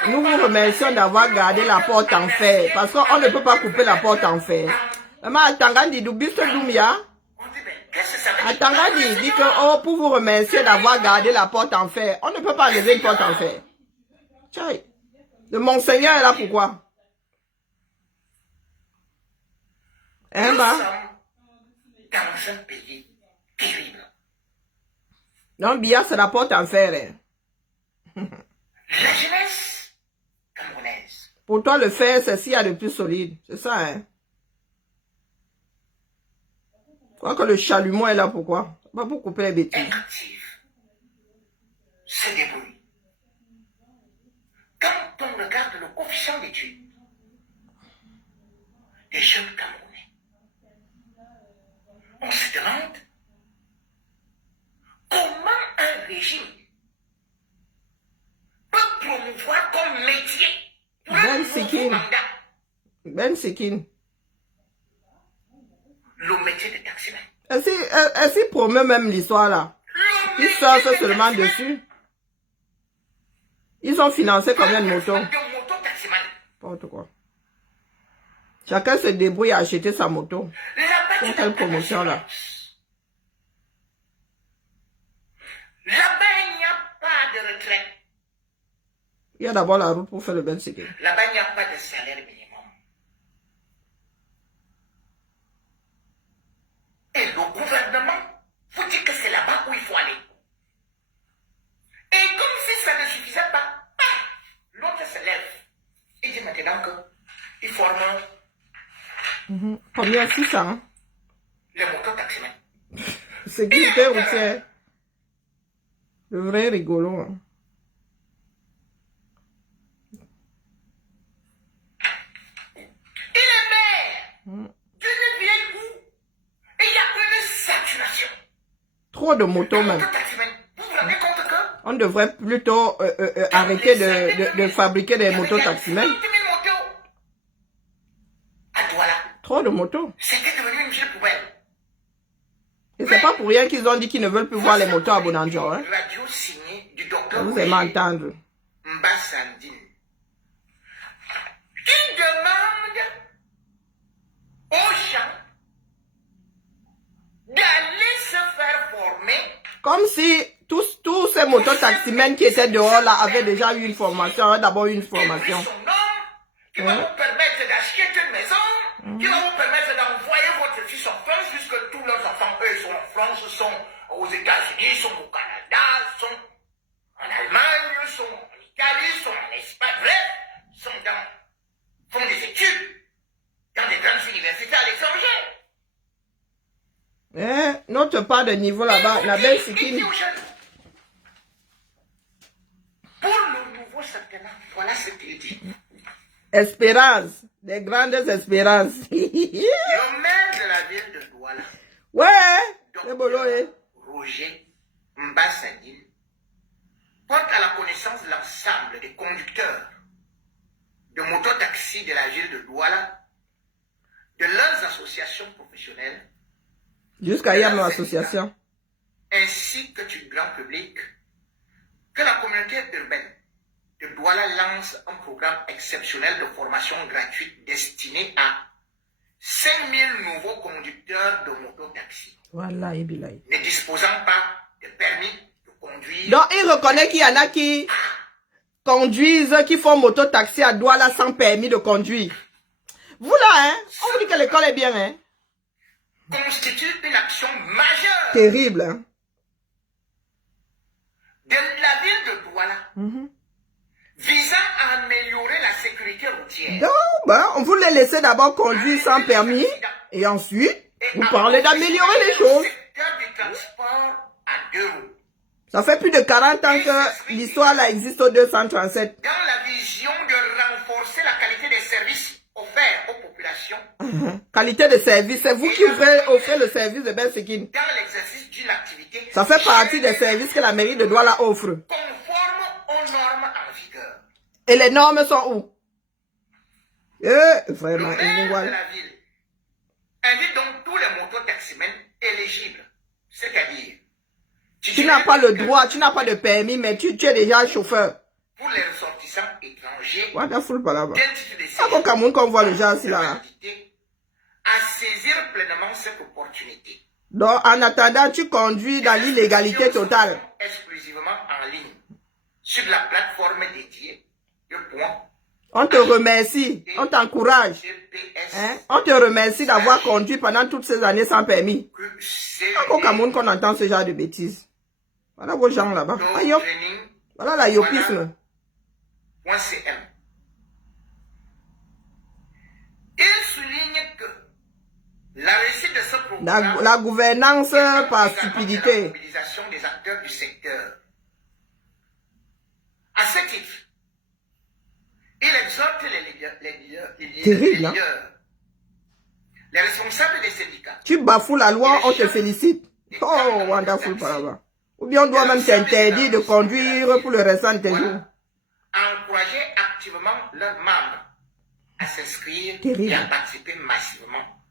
nous vous remercions d'avoir gardé la porte en fer. Parce qu'on ne peut pas couper la porte en fer. Maman, Atangandi, Dubuste Doumia. On dit, mais qu'est-ce que ça veut dire? Atangandi dit que, oh, pour vous remercier d'avoir gardé la porte en fer. On ne peut pas enlever une porte en fer. Tiens, le Monseigneur est là pourquoi? Hein, Nous bah? sommes dans un pays terrible. Non, Bia, c'est la porte en fer. Hein. La jeunesse camerounaise. Pour toi, le fer, c'est ce qu'il y a de plus solide. C'est ça, hein? crois que le chalumeau est là pourquoi? Pas pour couper les bêtises. Est active, se débrouille. Quand on regarde le coefficient d'études des jeunes Camerounais, on se demande comment un régime peut promouvoir comme métier pour un nouveau mandat Ben Sekin. le métier de taximan. Est-ce qu'il promeut même l'histoire là? Ils surfent seulement dessus. Ils ont financé combien de motos? N'importe quoi. Chacun se débrouille à acheter sa moto. Pour quelle promotion là? Là-bas, il n'y a pas de retraite. Il y a d'abord la route pour faire le Ben Sekin. Là-bas, il n'y a pas de salaire minimum. Et le gouvernement vous dit que c'est là-bas où il faut aller. Et comme si ça ne suffisait pas, l'autre se lève. Il dit maintenant qu'il forme Combien? 600? les motos-taximens. Sécurité routière. Le vrai rigolo. Hein. Il est maire d'une ville où il y a une saturation. Trop de motos même. Vous vous rendez compte que On devrait plutôt arrêter de fabriquer des motos taximens. À Douala, Trop de motos. c'était devenu une ville poubelle. Et c'est pas pour rien qu'ils ont dit qu'ils ne veulent plus voir les motos à Bonanjo. Hein. Radio signée du docteur Vous aimez entendre. Mbassandine, qui demande aux gens d'aller se faire former. Comme si tous ces motos taximens qui étaient dehors là avaient déjà eu une formation. D'abord une formation. Et puis son nom, qui va vous permettre d'acheter une maison, qui va vous permettre d'envoyer votre fils en France, puisque tous leurs enfants, eux, sont en France, sont aux États-Unis, sont au Canada, sont en Allemagne, sont en Italie, sont en Espagne, bref, font des études dans des grandes universités à l'étranger. Notre part de niveau là-bas, la belle Sikine. Pour le nouveau septennat, voilà ce qu'il dit. Espérance, des grandes espérances. Le maire de la ville de Douala, Ouais, c'est beau, Roger Mbassandine, porte à la connaissance l'ensemble des conducteurs de mototaxis de la ville de Douala, de leurs associations professionnelles, Jusqu'à hier, nos associations. ainsi que du grand public, que la communauté urbaine de Douala lance un programme exceptionnel de formation gratuite destiné à 5000 nouveaux conducteurs de mototaxi Voilà, et bilaï. ne disposant pas de permis de conduire. Donc, il reconnaît qu'il y en a qui conduisent, qui font moto-taxi à Douala sans permis de conduire. Vous là, hein, on dit que l'école est bien, hein. Constitue une action majeure Terrible, hein. de la ville de Douala visant à améliorer la sécurité routière. Donc, ben, on voulait laisser d'abord conduire sans permis et ensuite, vous parlez d'améliorer les choses. Secteur du transport à 2 roues. Ça fait plus de 40 ans que l'histoire là existe au 237. Dans la vision de renforcer la qualité des services offerts aux populations, Qualité de service, c'est vous qui offrez le service de Ben Sekin. dans l'exercice d'une activité Ça fait partie des services que la mairie de Douala offre. conforme aux normes en vigueur. Et les normes sont où? Le Vraiment, maire de la ville invite donc tous les mototaximens éligibles, c'est-à-dire tu n'as pas le droit, tu n'as pas de permis, mais tu es déjà chauffeur. pour les ressortissants étrangers Wonderful palabra. d'un titre de C'est au Cameroun qu'on voit le genre là. Hein. à saisir pleinement cette opportunité. Donc, en attendant, tu conduis dans l'illégalité totale. Exclusivement en ligne, sur la plateforme dédiée, le point On te remercie, on t'encourage. GPS. Hein? On te remercie d'avoir conduit pendant toutes ces années sans permis. Que c'est Au Cameroun qu'on entend ce genre de bêtises. Voilà vos gens là-bas. Aïe, voilà la yopisme. .cm. Il souligne que la réussite de ce programme La gouvernance par stupidité. La mobilisation des acteurs du secteur. À ce titre, il exhorte Terrible, les responsables des syndicats. Tu bafoues la loi, on te félicite. Oh, wonderful par là-bas. Ou bien on doit même t'interdire de conduire pour le restant de tes jours. Encourager activement leurs membres à s'inscrire Terrible. et à participer massivement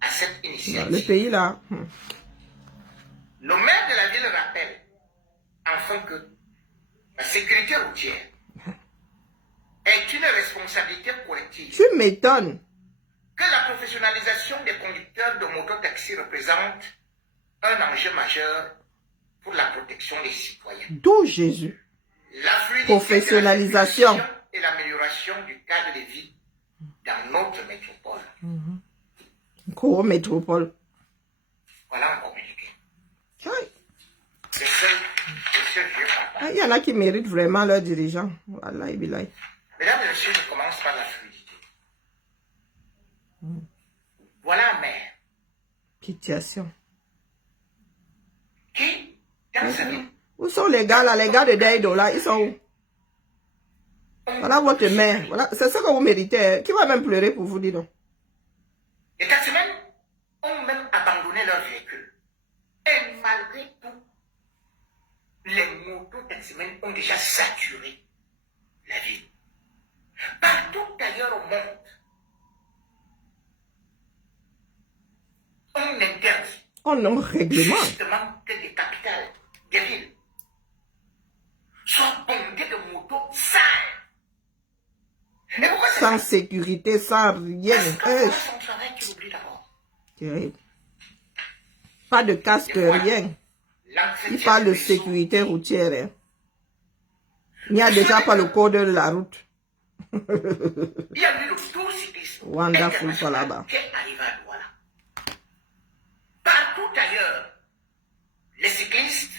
à cette initiative. Le pays là. Le maire de la ville rappelle enfin que la sécurité routière est une responsabilité collective. Tu m'étonnes. Que la professionnalisation des conducteurs de mototaxi représente un enjeu majeur pour la protection des citoyens. D'où Jésus. La fluidité Professionnalisation. de la circulation et l'amélioration du cadre de vie dans notre métropole. Gros métropole. Voilà un communiqué. Aïe. C'est ce vieux papa. Il y en a qui méritent vraiment leurs dirigeants. Voilà, Mesdames et messieurs, je commence par la fluidité. Voilà un maire Pitiation. qui, dans sa vie, Où sont les gars là, les gars de Daido là, ils sont où? Voilà votre mère. Voilà, c'est ce que vous méritez. Qui va même pleurer pour vous, dis donc? les taximens ont même abandonné leur véhicule. Et malgré tout, les motos-taximens ont déjà saturé la ville. Partout ailleurs au monde, on interdit Oh non, règlement. justement que des capitales, des villes, soient bondées de motos sales. Et pourquoi c'est Sans ça? sécurité, sans rien. Parce que son travail, tu l'oublies d'abord. Terrible. Pas de casque, rien. Il parle de sécurité routière. Hein. Il n'y a déjà pas le code de la route. Il y a eu le tour cyclisme Wonderful par là-bas. qui est arrivé à Douala. Partout ailleurs, les cyclistes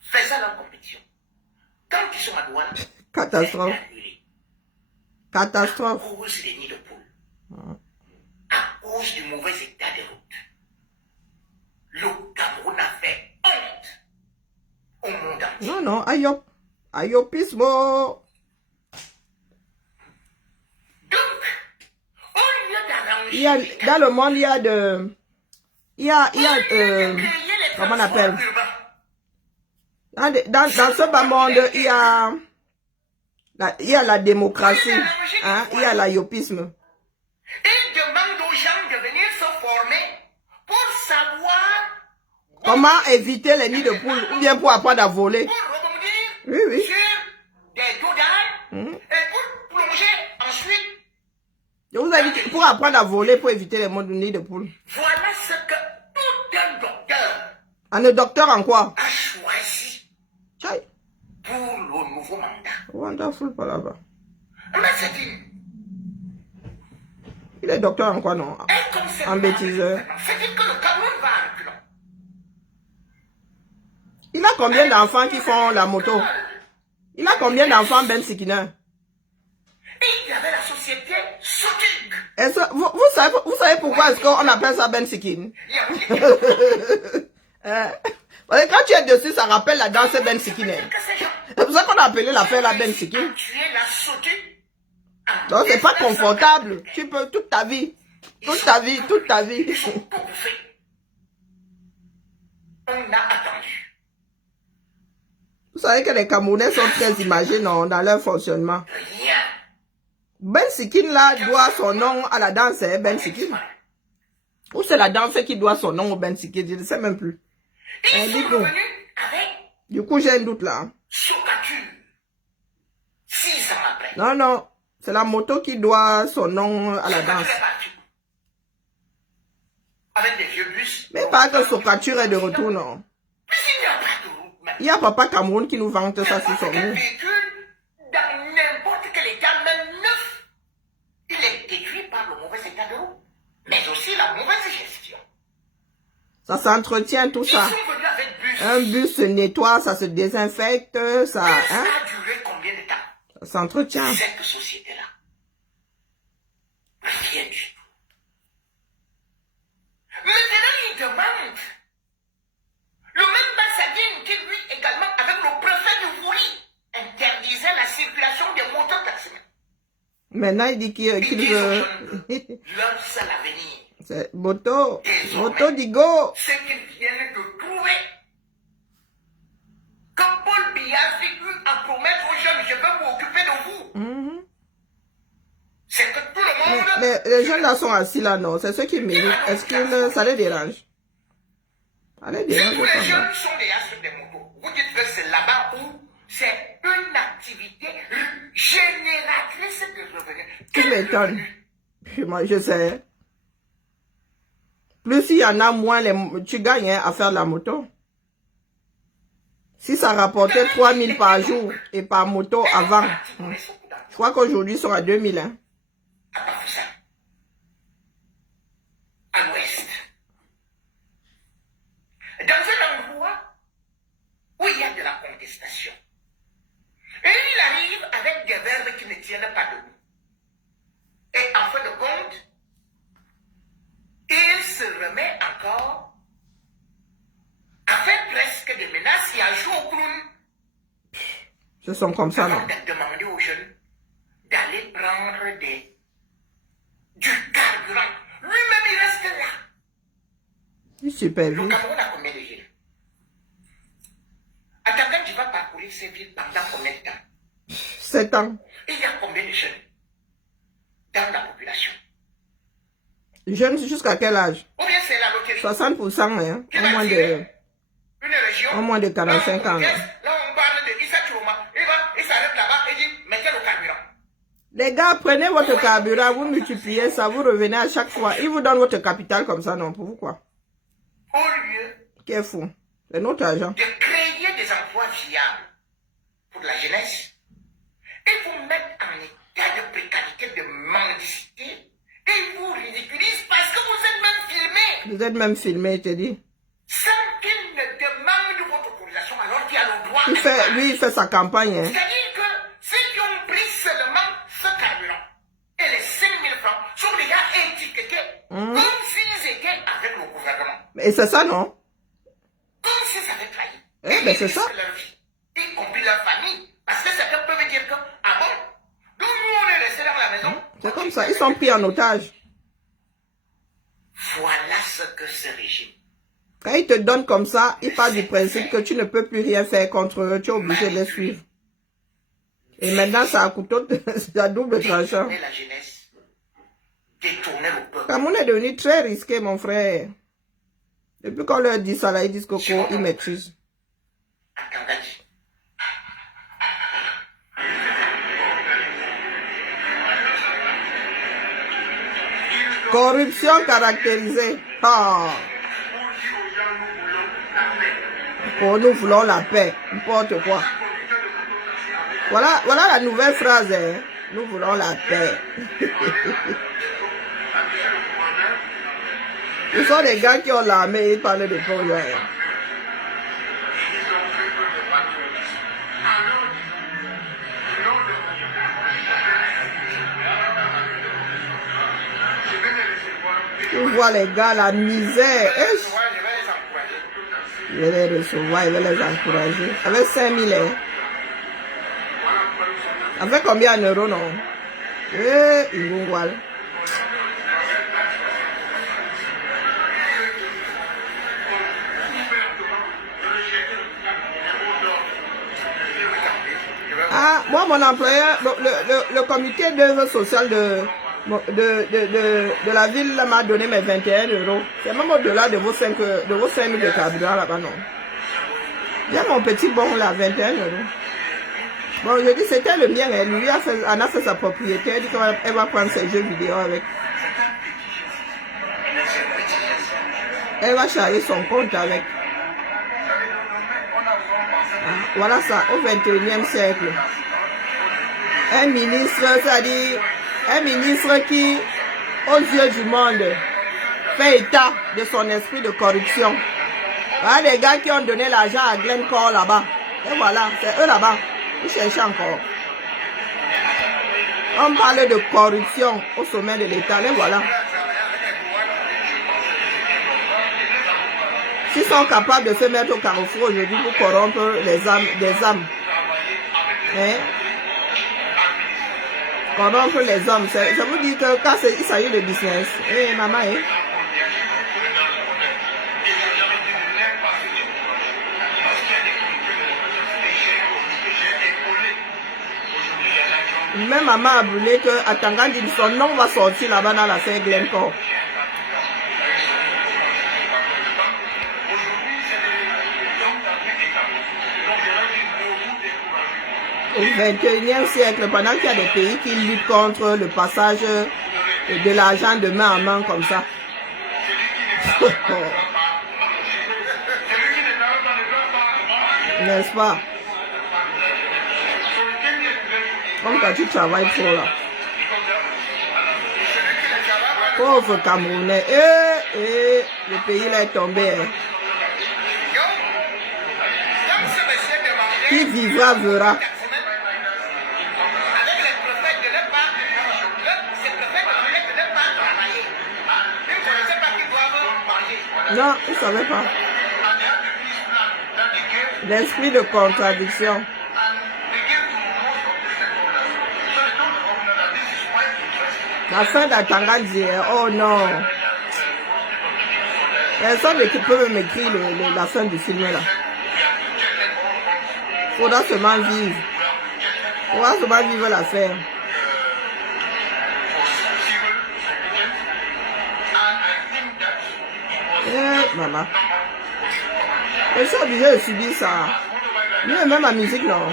faisaient leur compétition. Quand ils sont à Douala, Catastrophe. c'est annulé. Catastrophe. À cause des nids de poules. À cause du mauvais état des routes. Le Cameroun a fait honte au monde entier. Non, non, ayop. Ayopismo. Donc, au lieu d'arranger... Il y a, dans le monde, il y a de... comment on appelle? Dans ce bas monde, il y a la démocratie. Hein? Il y a l'ayopisme. Il demande aux gens de venir se former pour savoir... Comment éviter les nids de poules ou bien pour apprendre à voler. Pour rebondir Oui, oui. sur des dos d'âne et pour plonger ensuite. Je vous ai dit pour apprendre à voler, pour éviter les nids de poules. Voilà ce que tout un docteur Un docteur en quoi? a choisi Tchaï. pour le nouveau mandat. Wonderful par là-bas. Mais c'est dit, Il est docteur en quoi, non? En bêtiseur. c'est-à-dire que le Cameroun va à reculons. Il a combien d'enfants qui font la moto? Il a combien d'enfants, Ben Sikina? Et il y avait la société Sotic. Vous savez pourquoi est-ce qu'on appelle ça Ben Sikin? Quand tu es dessus, ça rappelle la danse Ben Sikin. C'est pour ça qu'on a appelé l'affaire la Ben Sikin. Tu es la Sotic. Donc c'est pas confortable. Tu peux toute ta vie. Toute ta vie, toute ta vie. Ils sont tout bouffés. On a attendu. Vous savez que les Camerounais sont très imagés dans leur fonctionnement. Rien. Ben Sikin là doit son nom à la danse, hein, Ben Sikin. Ou c'est la danse qui doit son nom au Ben Sikin, je ne sais même plus. Ils sont revenus avec Du coup, j'ai un doute là. Socature. 6 ans après. Non, non. C'est la moto qui doit son nom à la danse. Avec des vieux bus. Mais pas que Socature est de retour, non. Mais il n'y a pas de route maintenant. Il y a Papa Cameroun qui nous vante ça sur son Quel nom. véhicule, dans n'importe quel état, même neuf, il est détruit par le mauvais état de route. Mais aussi la mauvaise gestion. Ça s'entretient tout Ils ça. sont venus avec bus. Un bus se nettoie, ça se désinfecte, ça, Mais hein, ça a duré combien de temps? ça s'entretient. Cette société-là. Rien du tout. Maintenant, Maintenant, il dit qu'il veut... leur seul avenir. C'est Moto. Moto Digo. C'est qu'ils viennent de trouver. Quand Paul Biya figure à promettre aux jeunes, je vais m'occuper de vous. C'est que tout le monde... Mais les jeunes là sont assis là, non? C'est ceux qui méritent. Est-ce que ça les dérange? Ça les dérange Tous les pas, jeunes sont déjà sur des motos. Vous dites que c'est là-bas où c'est une activité génératrice de revenus. Tu m'étonnes. Moi, je sais. Plus il y en a, moins tu gagnes à faire de la moto. Si ça rapportait 3000 par jour et par moto avant, je crois qu'aujourd'hui, ils sont à 2000. Hein. À Bafoussam, à l'ouest. Dans un endroit où il y a de la contestation. Et il arrive avec des verbes qui ne tiennent pas debout. Et en fin de compte, il se remet encore à faire presque des menaces et à jouer au clown. Ce sont comme ça, non? Avant de demander aux jeunes d'aller prendre du carburant. Lui-même, il reste là. Il supervise. Le Cameroun a combien de villes? Attends, tu vas parcourir ces villes pendant combien de temps? 7 ans. Il y a combien de jeunes dans la population? Jeunes jusqu'à quel âge? Ou bien c'est la loterie? 60%, hein? Qui Au va moins tirer une région, au moins de 45 ans. Là, on parle de Issa Chiroma. Il s'arrête là-bas et dit, mettez le carburant. Les gars, prenez votre carburant, vous multipliez ça, vous revenez à chaque fois. Ils vous donnent votre capital comme ça, non? Pour vous quoi? Au lieu Qui est fou? C'est notre argent. de créer des emplois viables pour la jeunesse et vous mettre en état de précarité, de mendicité, et ils vous ridiculisent parce que vous êtes même filmés. Vous êtes même filmé, je te dis. Sans qu'ils ne demandent votre autorisation alors qu'il y a le droit. Lui, il fait sa campagne. Hein. C'est-à-dire que ceux qui ont pris seulement ce carburant et les 5000 francs sont déjà étiquetés comme s'ils étaient avec le gouvernement. Et c'est ça, non? Comme s'ils avaient trahi. Eh ben, c'est ça. Leur vie, y compris leur famille. Parce que certains peuvent dire que, ah bon, donc nous on est restés dans la maison. C'est comme ça, ils sont pris en otage. Voilà ce que ce régime. Quand ils te donnent comme ça, ils partent du principe que tu ne peux plus rien faire contre eux, tu es obligé de les suivre. Et maintenant, ça a couteau, c'est à double tranchant. Détourner la jeunesse, détourner le peuple. Cameroun est devenu très risqué, mon frère. Depuis qu'on leur dit ça, là, ils disent Coco, ils maîtrisent. Attendez. Corruption caractérisée. Ah. Oh, nous voulons la paix, n'importe quoi. Voilà la nouvelle phrase. Hein. Nous voulons la paix. Ce sont des gars qui ont l'armée et ils parlent de projet. Tu vois les gars, la misère. Je vais les recevoir, je vais les encourager. Avec 5000, hein. Avec combien d'euros, non? Ingungwal. Ah, moi, mon employeur, le comité d'œuvre sociale de la ville m'a donné mes 21 euros. C'est même au-delà de vos 5 000 de carburant là-bas, non. J'ai mon petit bon là, 21 euros. Bon, je dis c'était le mien, elle lui a fait sa propriété, elle dit qu'elle va prendre ses jeux vidéo avec. Elle va charger son compte avec. Ah, voilà ça, au 21e siècle. Un ministre, c'est-à-dire un ministre qui, aux yeux du monde, fait état de son esprit de corruption. Voilà des gars qui ont donné l'argent à Glencore là-bas. Et voilà, c'est eux là-bas. Ils cherchent encore. On parle de corruption au sommet de l'État. Et voilà. S'ils sont capables de se mettre au carrefour aujourd'hui pour corrompre des âmes. Hein? Pendant que les hommes, ça vous dit que quand il s'agit de business, eh maman, eh? Même maman a brûlé que à Tangandine, son nom va sortir là-bas dans la scène Glencore. Au 21e siècle, pendant qu'il y a des pays qui luttent contre le passage de l'argent de main en main comme ça. N'est-ce pas? Comme quand tu travailles trop là. Pauvre Camerounais. Le pays là est tombé. Hein. Qui vivra verra. Non, il ne savait pas. L'esprit de contradiction. La fin d'Atanga dit, oh non. Personne ne peut m'écrire la fin du film là. Il faudra seulement vivre. Il faudra seulement vivre l'affaire. Maman. Je suis obligée de subir ça. Mieux même la musique, non.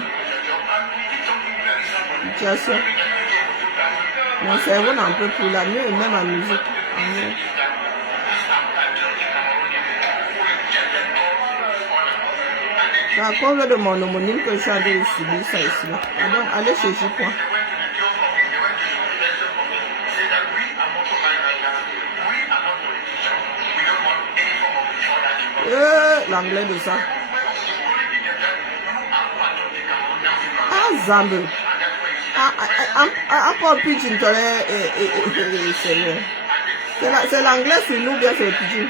Situation. Mon cerveau n'en peut plus là. Mieux même la musique. C'est à cause de mon homonyme que je suis en train de subir ça ici. Là. Donc, allez chercher quoi. L'anglais de ça. Ah, Zambe. Encore plus tu ne c'est l'anglais sur nous, bien c'est le pidgin.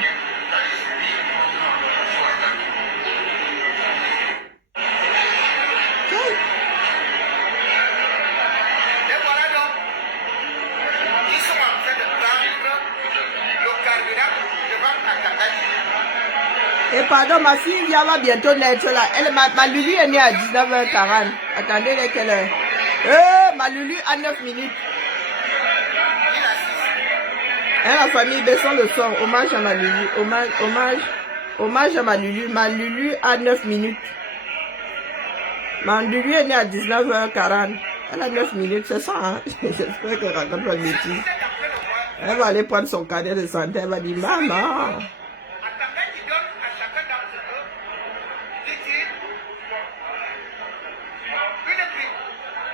Et pardon, ma fille va bientôt naître là. Ma Lulu est née à 19h40. Attendez, elle est quelle heure? Ma Lulu à 9 minutes. Et la famille, baissons le son. Hommage à ma Lulu. Hommage à ma Lulu. Ma Lulu à 9 minutes. Ma Lulu est née à 19h40. Elle a 9 minutes, c'est ça, hein? J'espère qu'elle raconte pas de bêtises. Elle va aller prendre son cadet de santé. Elle va dire, maman.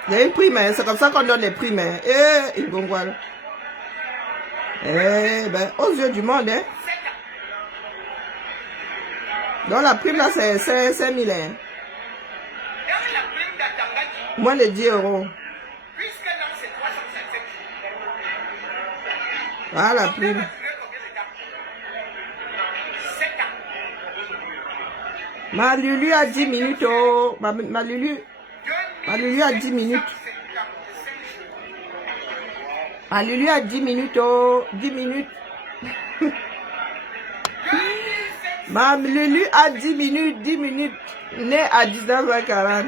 Il y a une prime, hein. C'est comme ça qu'on donne les primes. Hein. Ben, aux yeux du monde, hein. Donc la prime là, c'est 5 000. Hein. Moins de 10 €. Voilà la prime. Ma Lulu a 10 minutes. Oh. Ma Lulu a 10 minutes. Ma Lulu a 10 minutes. Oh. 10 minutes. Ma Lulu a 10 minutes. 10 minutes. Née à 19h40.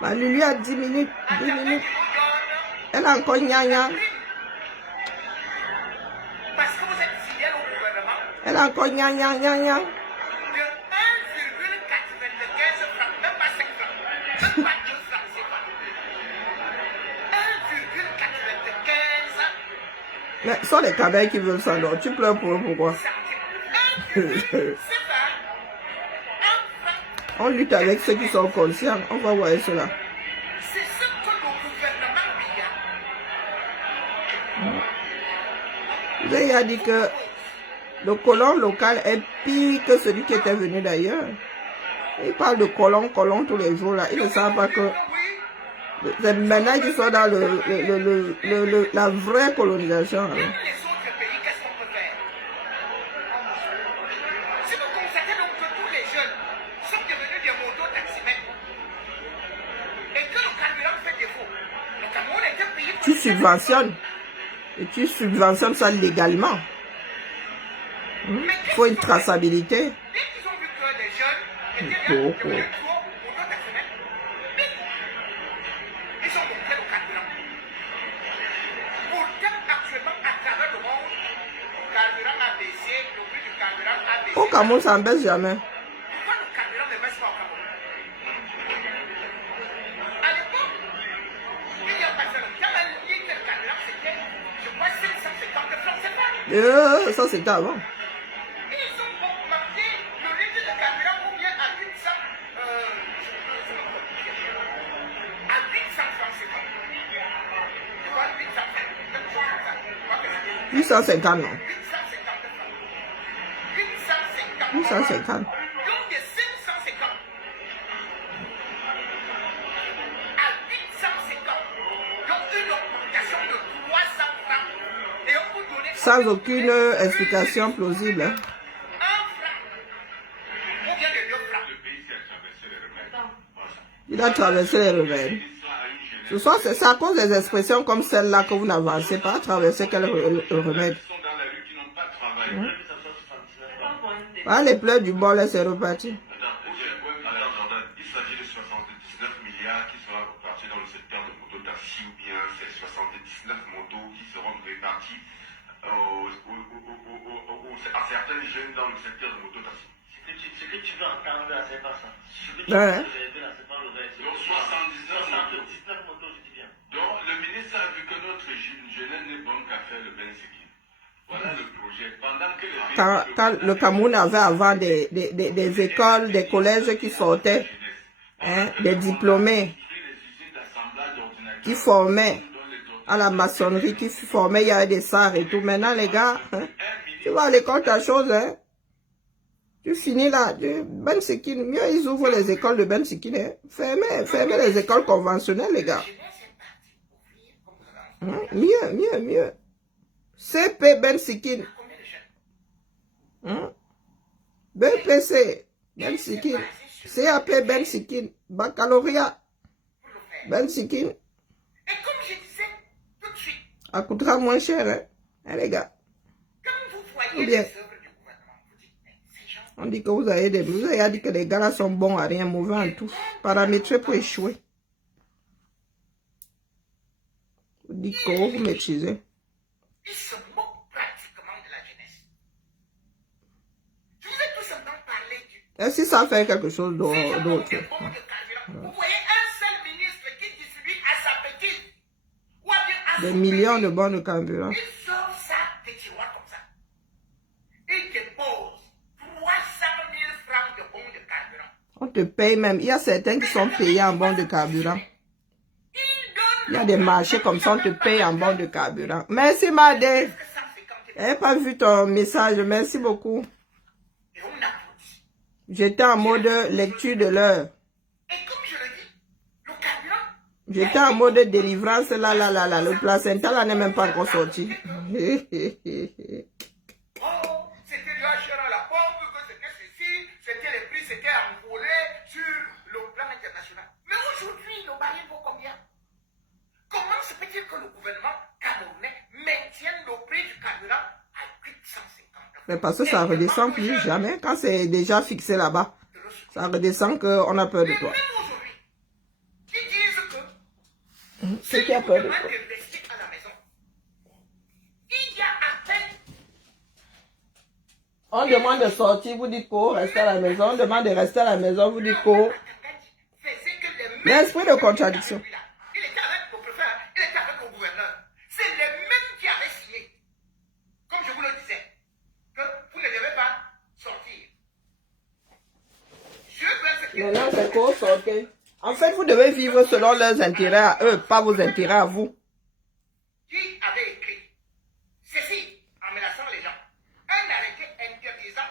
Ma Lulu a 10 minutes. 10 minutes. Elle a encore gna. Elle a encore gna. De 1,95 francs, même pas 5 francs, même pas 2 francs, c'est pas. 1,95. Mais sont les cabins qui veulent ça, donc tu pleures pour eux, pourquoi? On lutte avec ceux qui sont conscients, on va voir cela. C'est ce que le gouvernement Il a dit que le colon local est pire que celui qui était venu d'ailleurs. Il parle de colon tous les jours là. Ils ne savent pas que c'est maintenant qu'ils sont dans la vraie colonisation. Alors. Même les autres pays, qu'est-ce qu'on peut faire? Si vous constatez donc que tous les jeunes, sauf que tu subventionnes. Et tu subventionnes ça légalement. Il faut une traçabilité. Dès qu'ils ont vu que les jeunes étaient là, Beaucoup. ils ont montré le carburant. Pourtant, actuellement, à travers le monde, le carburant a baissé, le prix du carburant a baissé. Au Cameroun, ça ne baisse jamais. Pourquoi le carburant ne baisse pas au Cameroun? À l'époque, il n'y a pas de longtemps, on dit que le carburant c'était, je crois, 750 francs CFA. Ça, c'était avant. Ils ont augmenté le litre de carburant pour bien à 800, à 800 francs CFA. Je crois 800 francs, quelque chose comme ça. Je crois que c'était 850, non. 850 francs. 850 850. Donc de 550 à 850. Donc une augmentation de 300 francs. Et on vous donnait Sans aucune explication plausible. Hein. 1 franc. Ou bien de 2 francs. Le pays qui a traversé les remèdes. Il a traversé les rebelles. Ce soir, c'est à cause des expressions comme celle-là que vous n'avancez pas à traverser quel remède. Ils sont dans la rue qui n'ont pas travaillé. Ah, les pleurs du bord, là, c'est reparti. Alors, Jordan, il s'agit de 79 milliards qui seront repartis dans le secteur de mototaxi ou bien c'est 79 motos qui seront répartis à certains jeunes dans le secteur de mototaxi. Ce que tu veux entendre là, c'est pas ça. Ce que tu Ouais. veux rêver là, c'est pas le rêve. Donc 79 motos, je dis bien. Donc le ministre a vu que notre jeune n'est bon qu'à faire le bain sécu. Voilà le projet. Pendant que Quand le Cameroun avait avant des écoles, des collèges qui sortaient, hein, des diplômés qui formaient à la maçonnerie, qui formaient, il y avait des SAR et tout. Maintenant, les gars, hein, tu vas à l'école, ta chose, hein. Tu finis là, Ben Sikin, mieux ils ouvrent les écoles de Ben Sikin, hein. Fermez les écoles conventionnelles, les gars. Hein? Mieux. CP Ben Sikin. Hein? BPC Ben Sikin. CAP Ben Sikin. Baccalauréat Ben Sikin. Et comme je disais tout de suite, Ça coûtera moins cher, hein, hein les gars. quand vous Ou voyez bien. les œuvres du gouvernement, vous dites, mais ces gens, On dit que vous avez dit que les gars là sont bons à rien, mauvais en tout. Paramétrés pour échouer. Vous dites que vous maîtrisez. ils se moquent pratiquement de la jeunesse. Je vous ai tout simplement parlé du Et si ça fait quelque chose d'autre? des bombes de carburant. Vous voyez un seul ministre qui distribue à sa petite, ou à bien à Des son millions petit. de bons de carburant. Il sort ça des tiroirs comme ça. Il dépose 300 000 francs de bons de carburant. On te paye même. Il y a certains qui sont payés en bons de carburant. Il y a des marchés comme ça, on te paye en bons de carburant. Merci, Madé. 150 Je n'ai pas vu ton message. Merci beaucoup. et on applaudit. J'étais en mode lecture de l'heure. Et comme je le dis, le carburant, J'étais en mode délivrance. Là. Le placenta là n'est même pas encore sorti. oh, c'était du HR à la pompe, que c'était ceci, c'était les prix, c'était envolé sur le plan international. Mais aujourd'hui, le baril vaut combien? Comment se peut-il que le gouvernement camerounais maintienne le prix du carburant à 850 Mais parce que ça redescend plus jamais. Quand c'est déjà fixé là-bas, ça redescend qu'on a peur de Mais toi. même aujourd'hui, ils disent que C'est si qui a le peur de gouvernement toi? investit à la maison, il y a à peine On demande de sortir, vous dites qu'on reste à la maison. On demande de rester à la maison, vous dites qu'on... faisait que les mêmes... L'esprit de contradiction. Il était avec le préfet, il était avec le gouverneur. C'est les mêmes qui avaient signé. Comme je vous le disais, que vous ne devez pas sortir. Je veux ce que... Maintenant, c'est qu'on sortait. En fait, vous devez vivre selon leurs intérêts à eux, pas vos intérêts à vous. Qui avait écrit ceci en menaçant les gens? Un arrêté interdisant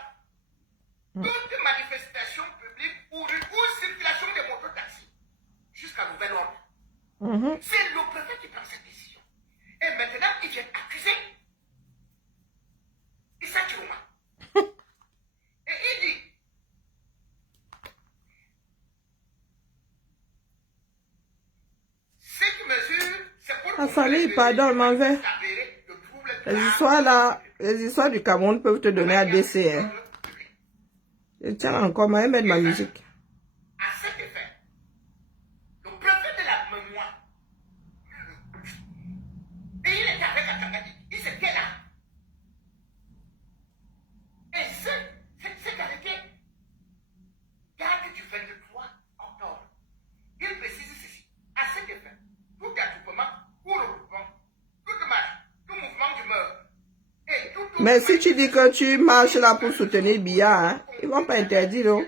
toute manifestation publique ou circulation des mototaxis jusqu'à nouvel ordre. C'est le préfet qui prend cette décision. Et maintenant, il vient accuser Issa Chiroma. Et il dit, ces mesures, c'est pour La famille, pardon, je m'en vais. Les histoires là, les histoires du Cameroun peuvent te donner à décès. Hein. Je tiens encore à mettre ma musique. À cet effet, le préfet de la mémoire, et il était avec Atangadi, il s'était là. Et c'est arrêté. Date du 23 octobre. Il précise ceci. À cet effet, tout attroupement ou regroupement, toute marche, tout mouvement d'humeur, et tout. Mais si tu dis que tu marches là pour soutenir Biya, hein, ils vont pas interdire. Oh.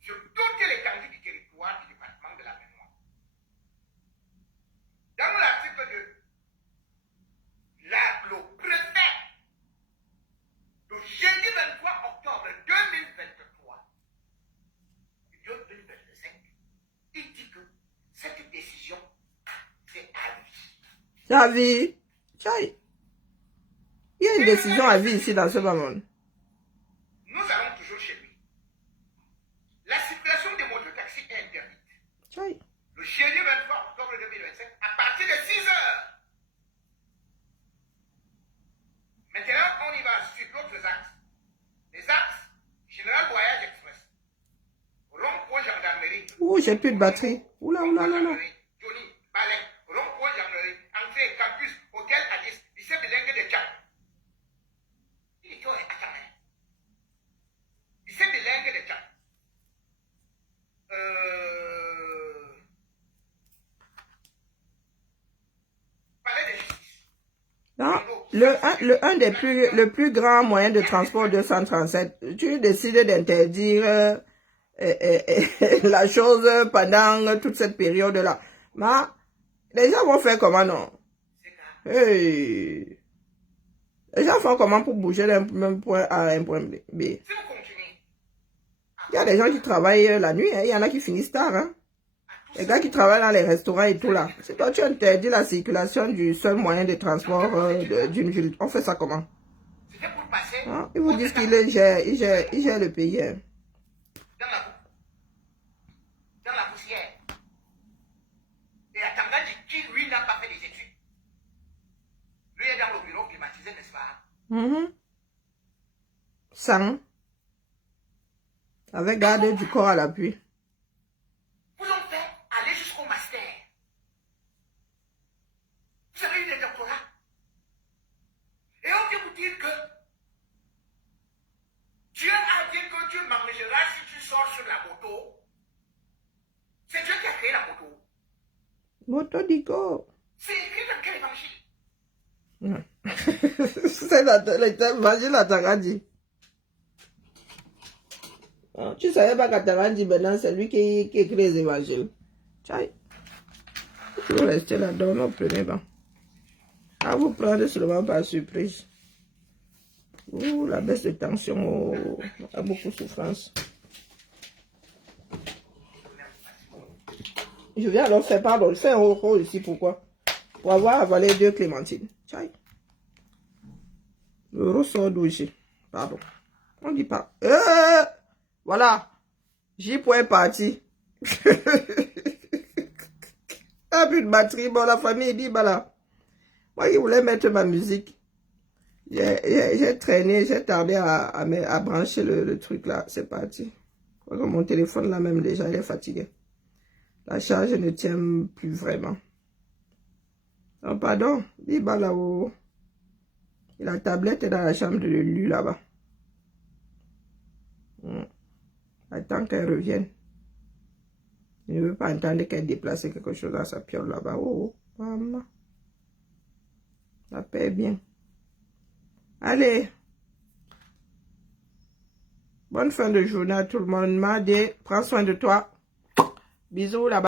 Sur toute l'étendue du territoire du département de la mémoire. Dans l'article 2, le préfet, le jeudi 23 octobre 2023, 2025, il dit que cette décision, c'est à vie. C'est à vie. Il y a une décision à vie ici dans ce moment. Nous allons toujours chez lui. La circulation des mototaxis est interdite. Le jeudi 23 octobre 2025, à partir de 6 heures. Maintenant, on y va sur d'autres axes. Les axes, Général Voyage Express, rond-point gendarmerie. Ouh, j'ai plus de batterie. Oula. Johnny, Balek, rond-point gendarmerie, entrée, campus, hôtel Addis, lycée bilingue de Tchad. Il est attends. Lycée bilingue de Tchad. Palais de justice. Non, le plus grand moyen de transport 237, tu décides d'interdire la chose pendant toute cette période-là. Mais les gens vont faire comment, non? Hey. Les gens font comment pour bouger d'un point A à un point B? Si vous continuez, Il y a des gens qui travaillent la nuit, hein. Il y en a qui finissent tard. Hein. Les gars qui travaillent dans les restaurants et tout là. C'est toi, tu interdis la circulation du seul moyen de transport d'une ville. On fait ça comment? c'était pour passer Hein? Ils vous disent qu'il gère le pays. Hein. dans la poussière. Et Atangadi, qui lui n'a pas fait des études, lui est dans le bureau climatisé, n'est-ce pas? Sans. Avec garde du corps à l'appui. Vous ont fait aller jusqu'au master. Vous avez eu des doctorats. Et on vient vous dire que Dieu a dit que tu mangeras si tu sors sur la moto. C'est Dieu qui a créé la moto. Moto dico. C'est écrit dans quel évangile? C'est l'évangile d'Atangadi. Tu savais pas qu'Atangadi, maintenant, c'est lui qui écrit les évangiles. Tchaï. Vous restez là-dedans, non, prenez pas. À vous prendre seulement par surprise. Ouh, la baisse de tension, a beaucoup de souffrance. Je viens alors faire, pardon, je fais un haut ici, pourquoi? Pour avoir avalé 2 clémentines. Tchaï. Le ressort d'où ici. Pardon. On dit pas. Voilà. J.point parti. Ah, plus de batterie. Bon, la famille dit, bah là. Moi, je voulais mettre ma musique. J'ai traîné, j'ai tardé à brancher le truc là. C'est parti. Mon téléphone là même déjà, il est fatigué. La charge ne tient plus vraiment. Oh, pardon. Dis bah là-haut. La tablette est dans la chambre de lui là-bas. Attends qu'elle revienne. Je ne veux pas entendre qu'elle déplace quelque chose dans sa piole là-bas. Oh, maman. Ça paie bien. Allez. Bonne fin de journée à tout le monde. Madé, prends soin de toi. Bisous là-bas.